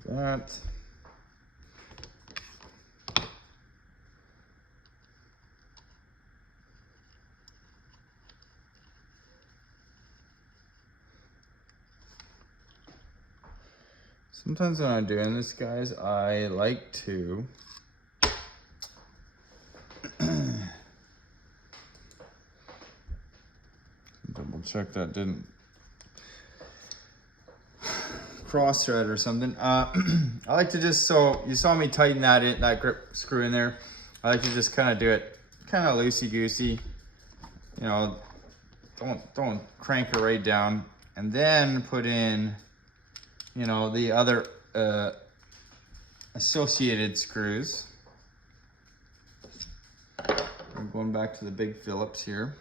Like that. Sometimes when I'm doing this, guys, I like to double check that didn't cross thread or something. I like to just, so you saw me tighten that in, that grip screw in there. I like to just kind of do it kind of loosey-goosey. You know, don't crank it right down, and then put in, you know, the other associated screws. I'm going back to the big Phillips here.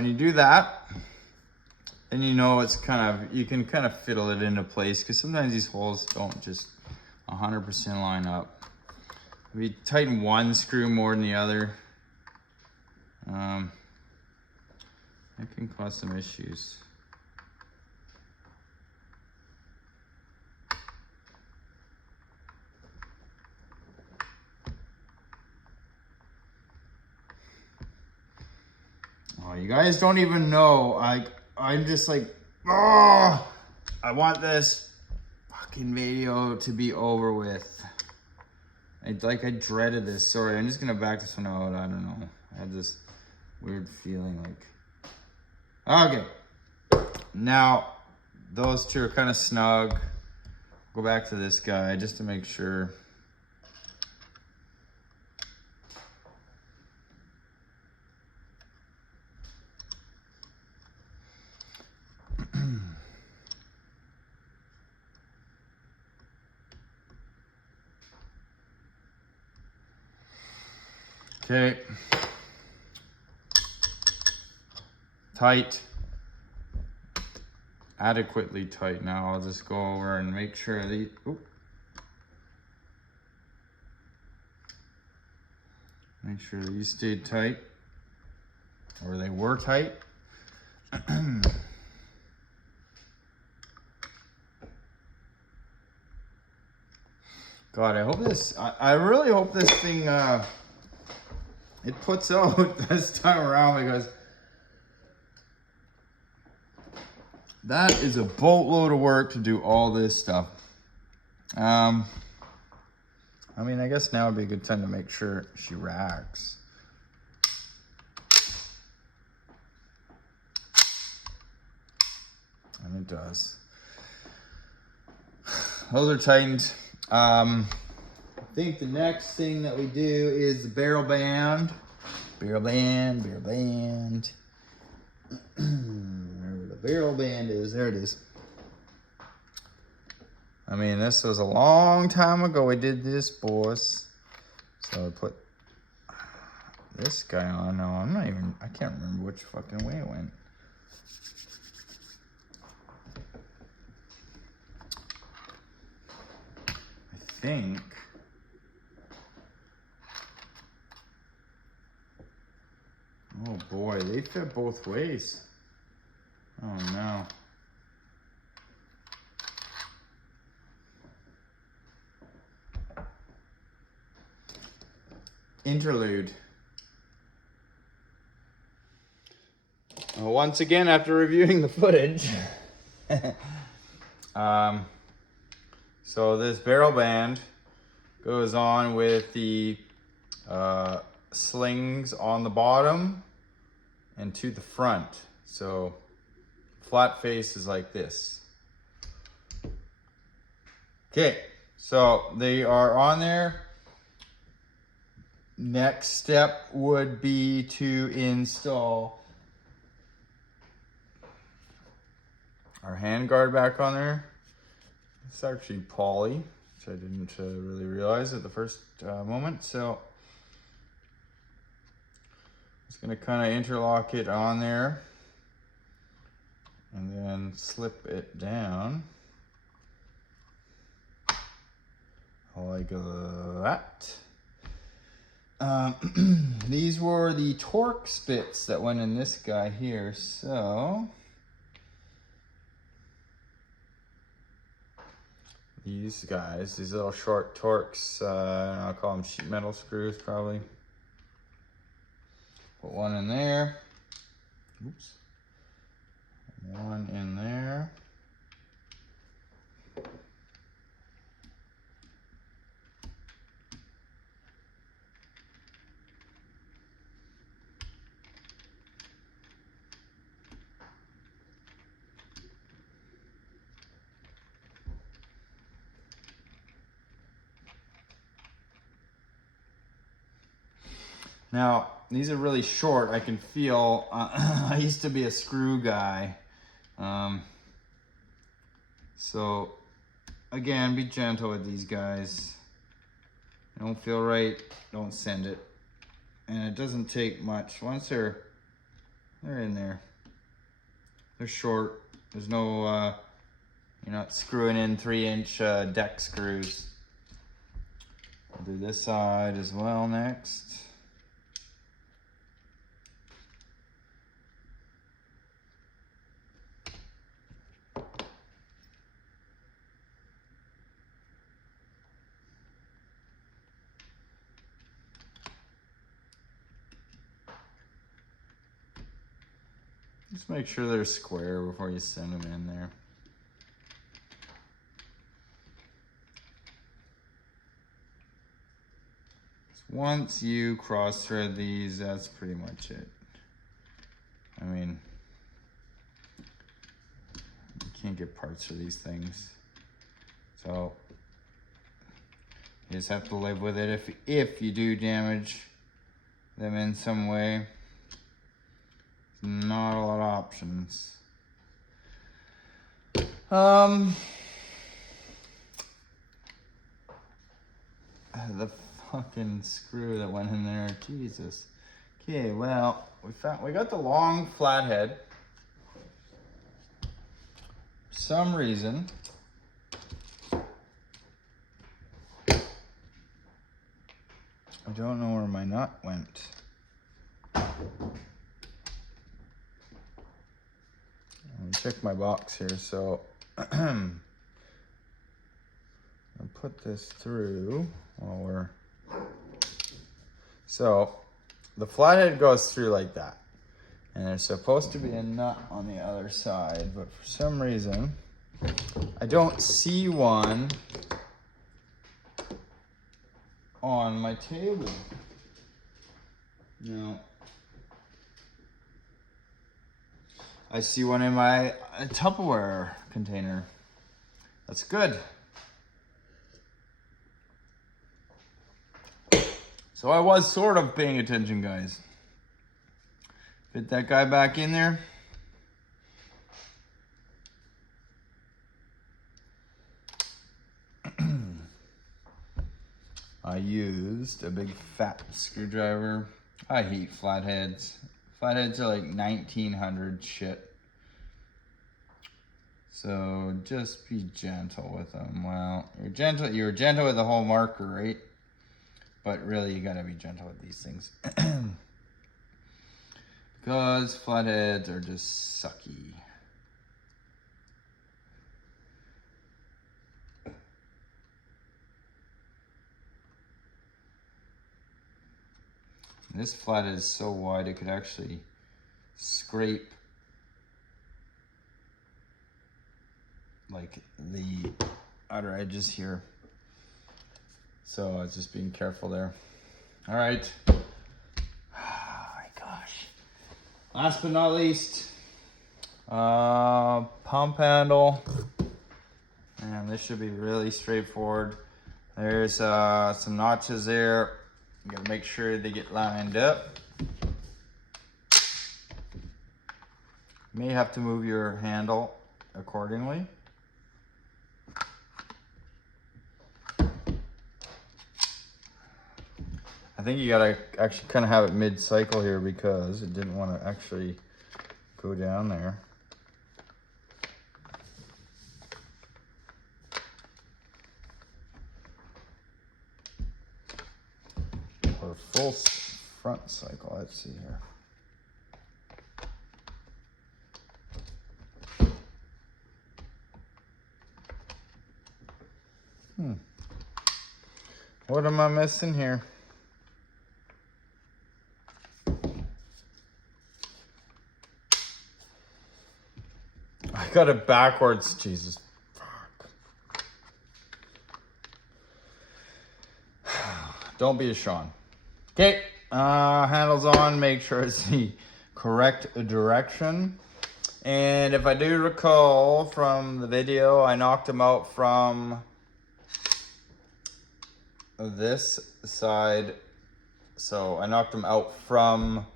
when you do that, then you know it's kind of, you can kind of fiddle it into place, because sometimes these holes don't just 100% line up. If you tighten one screw more than the other, that can cause some issues. Oh, you guys don't even know. I'm just like, oh, I want this fucking video to be over with. I dreaded this. Sorry, I'm just gonna back this one out. I don't know. I had this weird feeling like. Okay. Now, those two are kind of snug. Go back to this guy just to make sure. Okay. Tight. Adequately tight. Now I'll just go over and make sure make sure these stayed tight, or they were tight. God, I hope this, I really hope this thing, it puts out this time around, because that is a boatload of work to do all this stuff. I mean, I guess now would be a good time to make sure she racks. And it does. Those are tightened. I think the next thing that we do is the barrel band. Barrel band. Wherever the barrel band is, there it is. I mean, this was a long time ago we did this, boys. So I put this guy on. No, I can't remember which fucking way it went. I think. Oh boy, they fit both ways. Oh no. Interlude. Well, once again, after reviewing the footage, so this barrel band goes on with the slings on the bottom and to the front. So flat face is like this. Okay, so they are on there. Next step would be to install our hand guard back on there. It's actually poly, which I didn't really realize at the first moment. So just gonna kind of interlock it on there and then slip it down like that. These were the torque spits that went in this guy here. So these guys, these little short Torx, I'll call them sheet metal screws probably. Put one in there. Oops. One in there. Now, these are really short. I can feel, I used to be a screw guy. So, again, be gentle with these guys. Don't feel right, don't send it. And it doesn't take much. Once they're They're in there. They're short. There's no, you're not screwing in 3-inch deck screws. I'll do this side as well next. Just make sure they're square before you send them in there. Once you cross thread these, that's pretty much it. I mean, you can't get parts for these things. So you just have to live with it if you do damage them in some way. Not a lot of options. The fucking screw that went in there, Jesus. Okay, well, we got the long flathead. For some reason, I don't know where my nut went. Let me check my box here. So I'll put this through while we're... So the flathead goes through like that. And there's supposed to be a nut on the other side, but for some reason, I don't see one on my table. No. I see one in my Tupperware container. That's good. So I was sort of paying attention, guys. Fit that guy back in there. I used a big fat screwdriver. I hate flatheads. Flatheads are like 1900 shit. So just be gentle with them. Well, you're gentle with the whole marker, right? But really you gotta be gentle with these things. Because flatheads are just sucky. And this flathead is so wide it could actually scrape like the outer edges here. So I was just being careful there. All right. Oh my gosh. Last but not least, pump handle. And this should be really straightforward. There's some notches there. You gotta make sure they get lined up. You may have to move your handle accordingly. I think you gotta actually kind of have it mid-cycle here because it didn't want to actually go down there. Or full front cycle, let's see here. What am I missing here? I got it backwards, Jesus. Fuck. Don't be a Sean. Okay, handles on, make sure it's the correct direction. And if I do recall from the video, I knocked them out from this side. So I knocked them out from,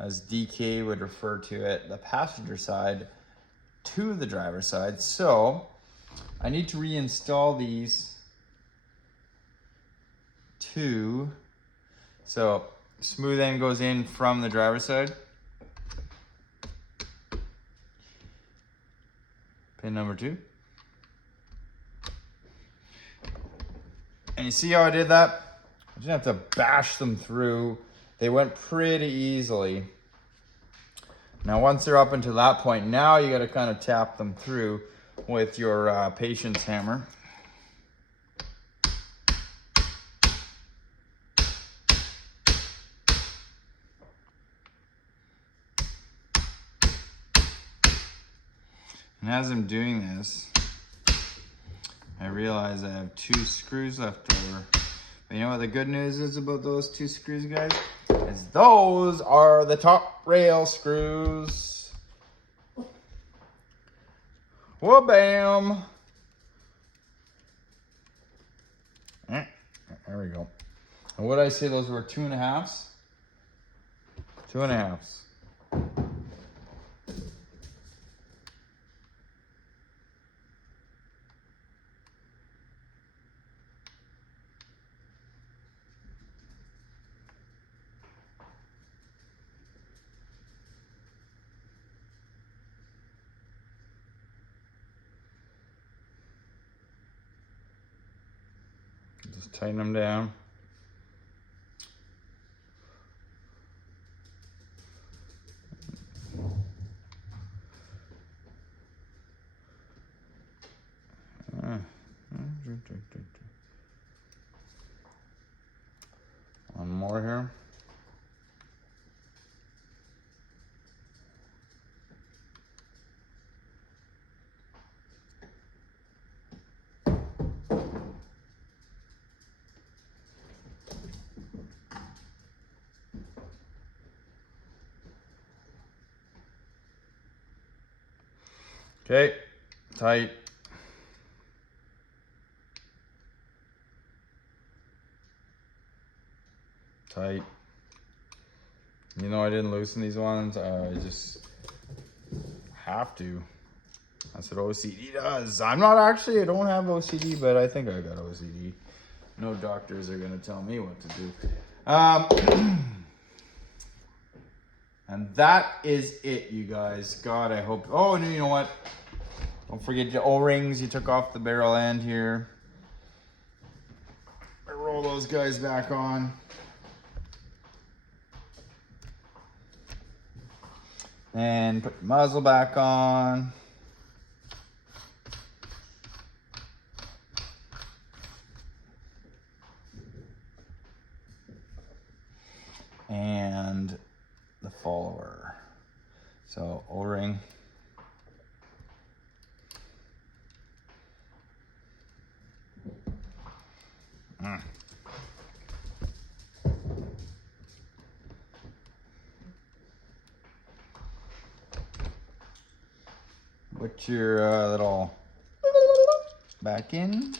as DK would refer to it, the passenger side to the driver's side. So I need to reinstall these two. So smooth end goes in from the driver's side. Pin number 2. And you see how I did that? I didn't have to bash them through. They went pretty easily. Now once they're up until that point, now you got to kind of tap them through with your patience hammer. And as I'm doing this, I realize I have 2 screws left over. But you know what the good news is about those 2 screws, guys? Is those are the top rail screws. Wha-bam! There we go. And what did I say those were, 2.5s? 2.5s. Just tighten them down. One more here. Okay, tight. Tight. You know I didn't loosen these ones, I just have to. That's what OCD does. I'm not actually, I don't have OCD, but I think I got OCD. No doctors are gonna tell me what to do. And that is it, you guys. God, I hope, oh, and you know what? Don't forget your O-rings. You took off the barrel end here. I roll those guys back on. And put the muzzle back on. And the follower. So O-ring. Put your little back in.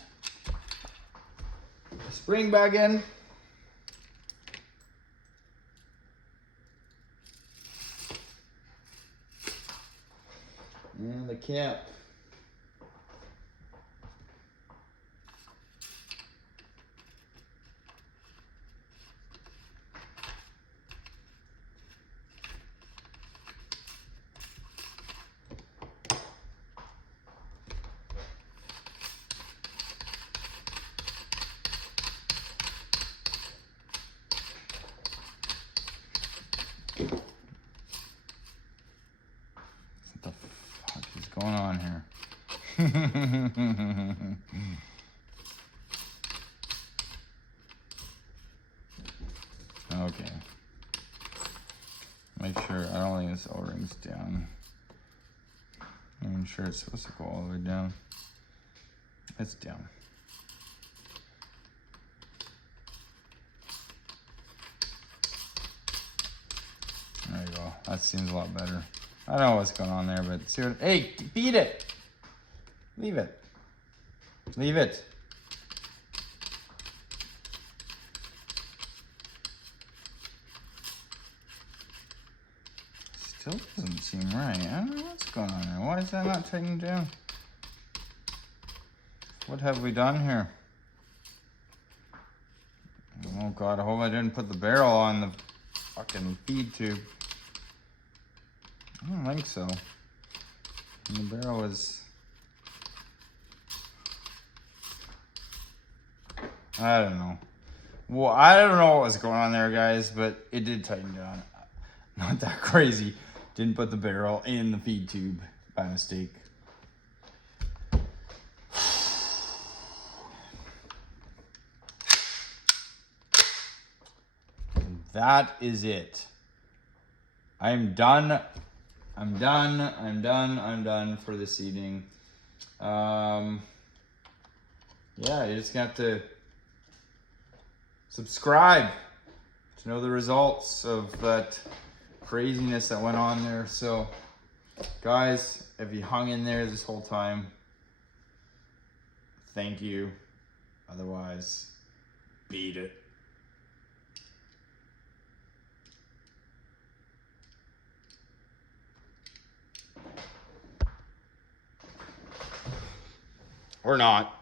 Spring back in. And the cap. What the fuck is going on here? Okay. Make sure, I don't think this O-ring's down. I'm sure it's supposed to go all the way down. It's down. There you go. That seems a lot better. I don't know what's going on there, but see what, hey, beat it. Leave it. Leave it. Still doesn't seem right. I don't know what's going on there. Why is that not taking down? What have we done here? Oh God, I hope I didn't put the barrel on the fucking feed tube. I don't think so. And the barrel is I don't know. Well, I don't know what was going on there, guys, but it did tighten down. Not that crazy. Didn't put the barrel in the feed tube by mistake. And that is it. I'm done. I'm done for this evening. Yeah, you just got to subscribe to know the results of that craziness that went on there. So, guys, if you hung in there this whole time, thank you. Otherwise, beat it. Or not.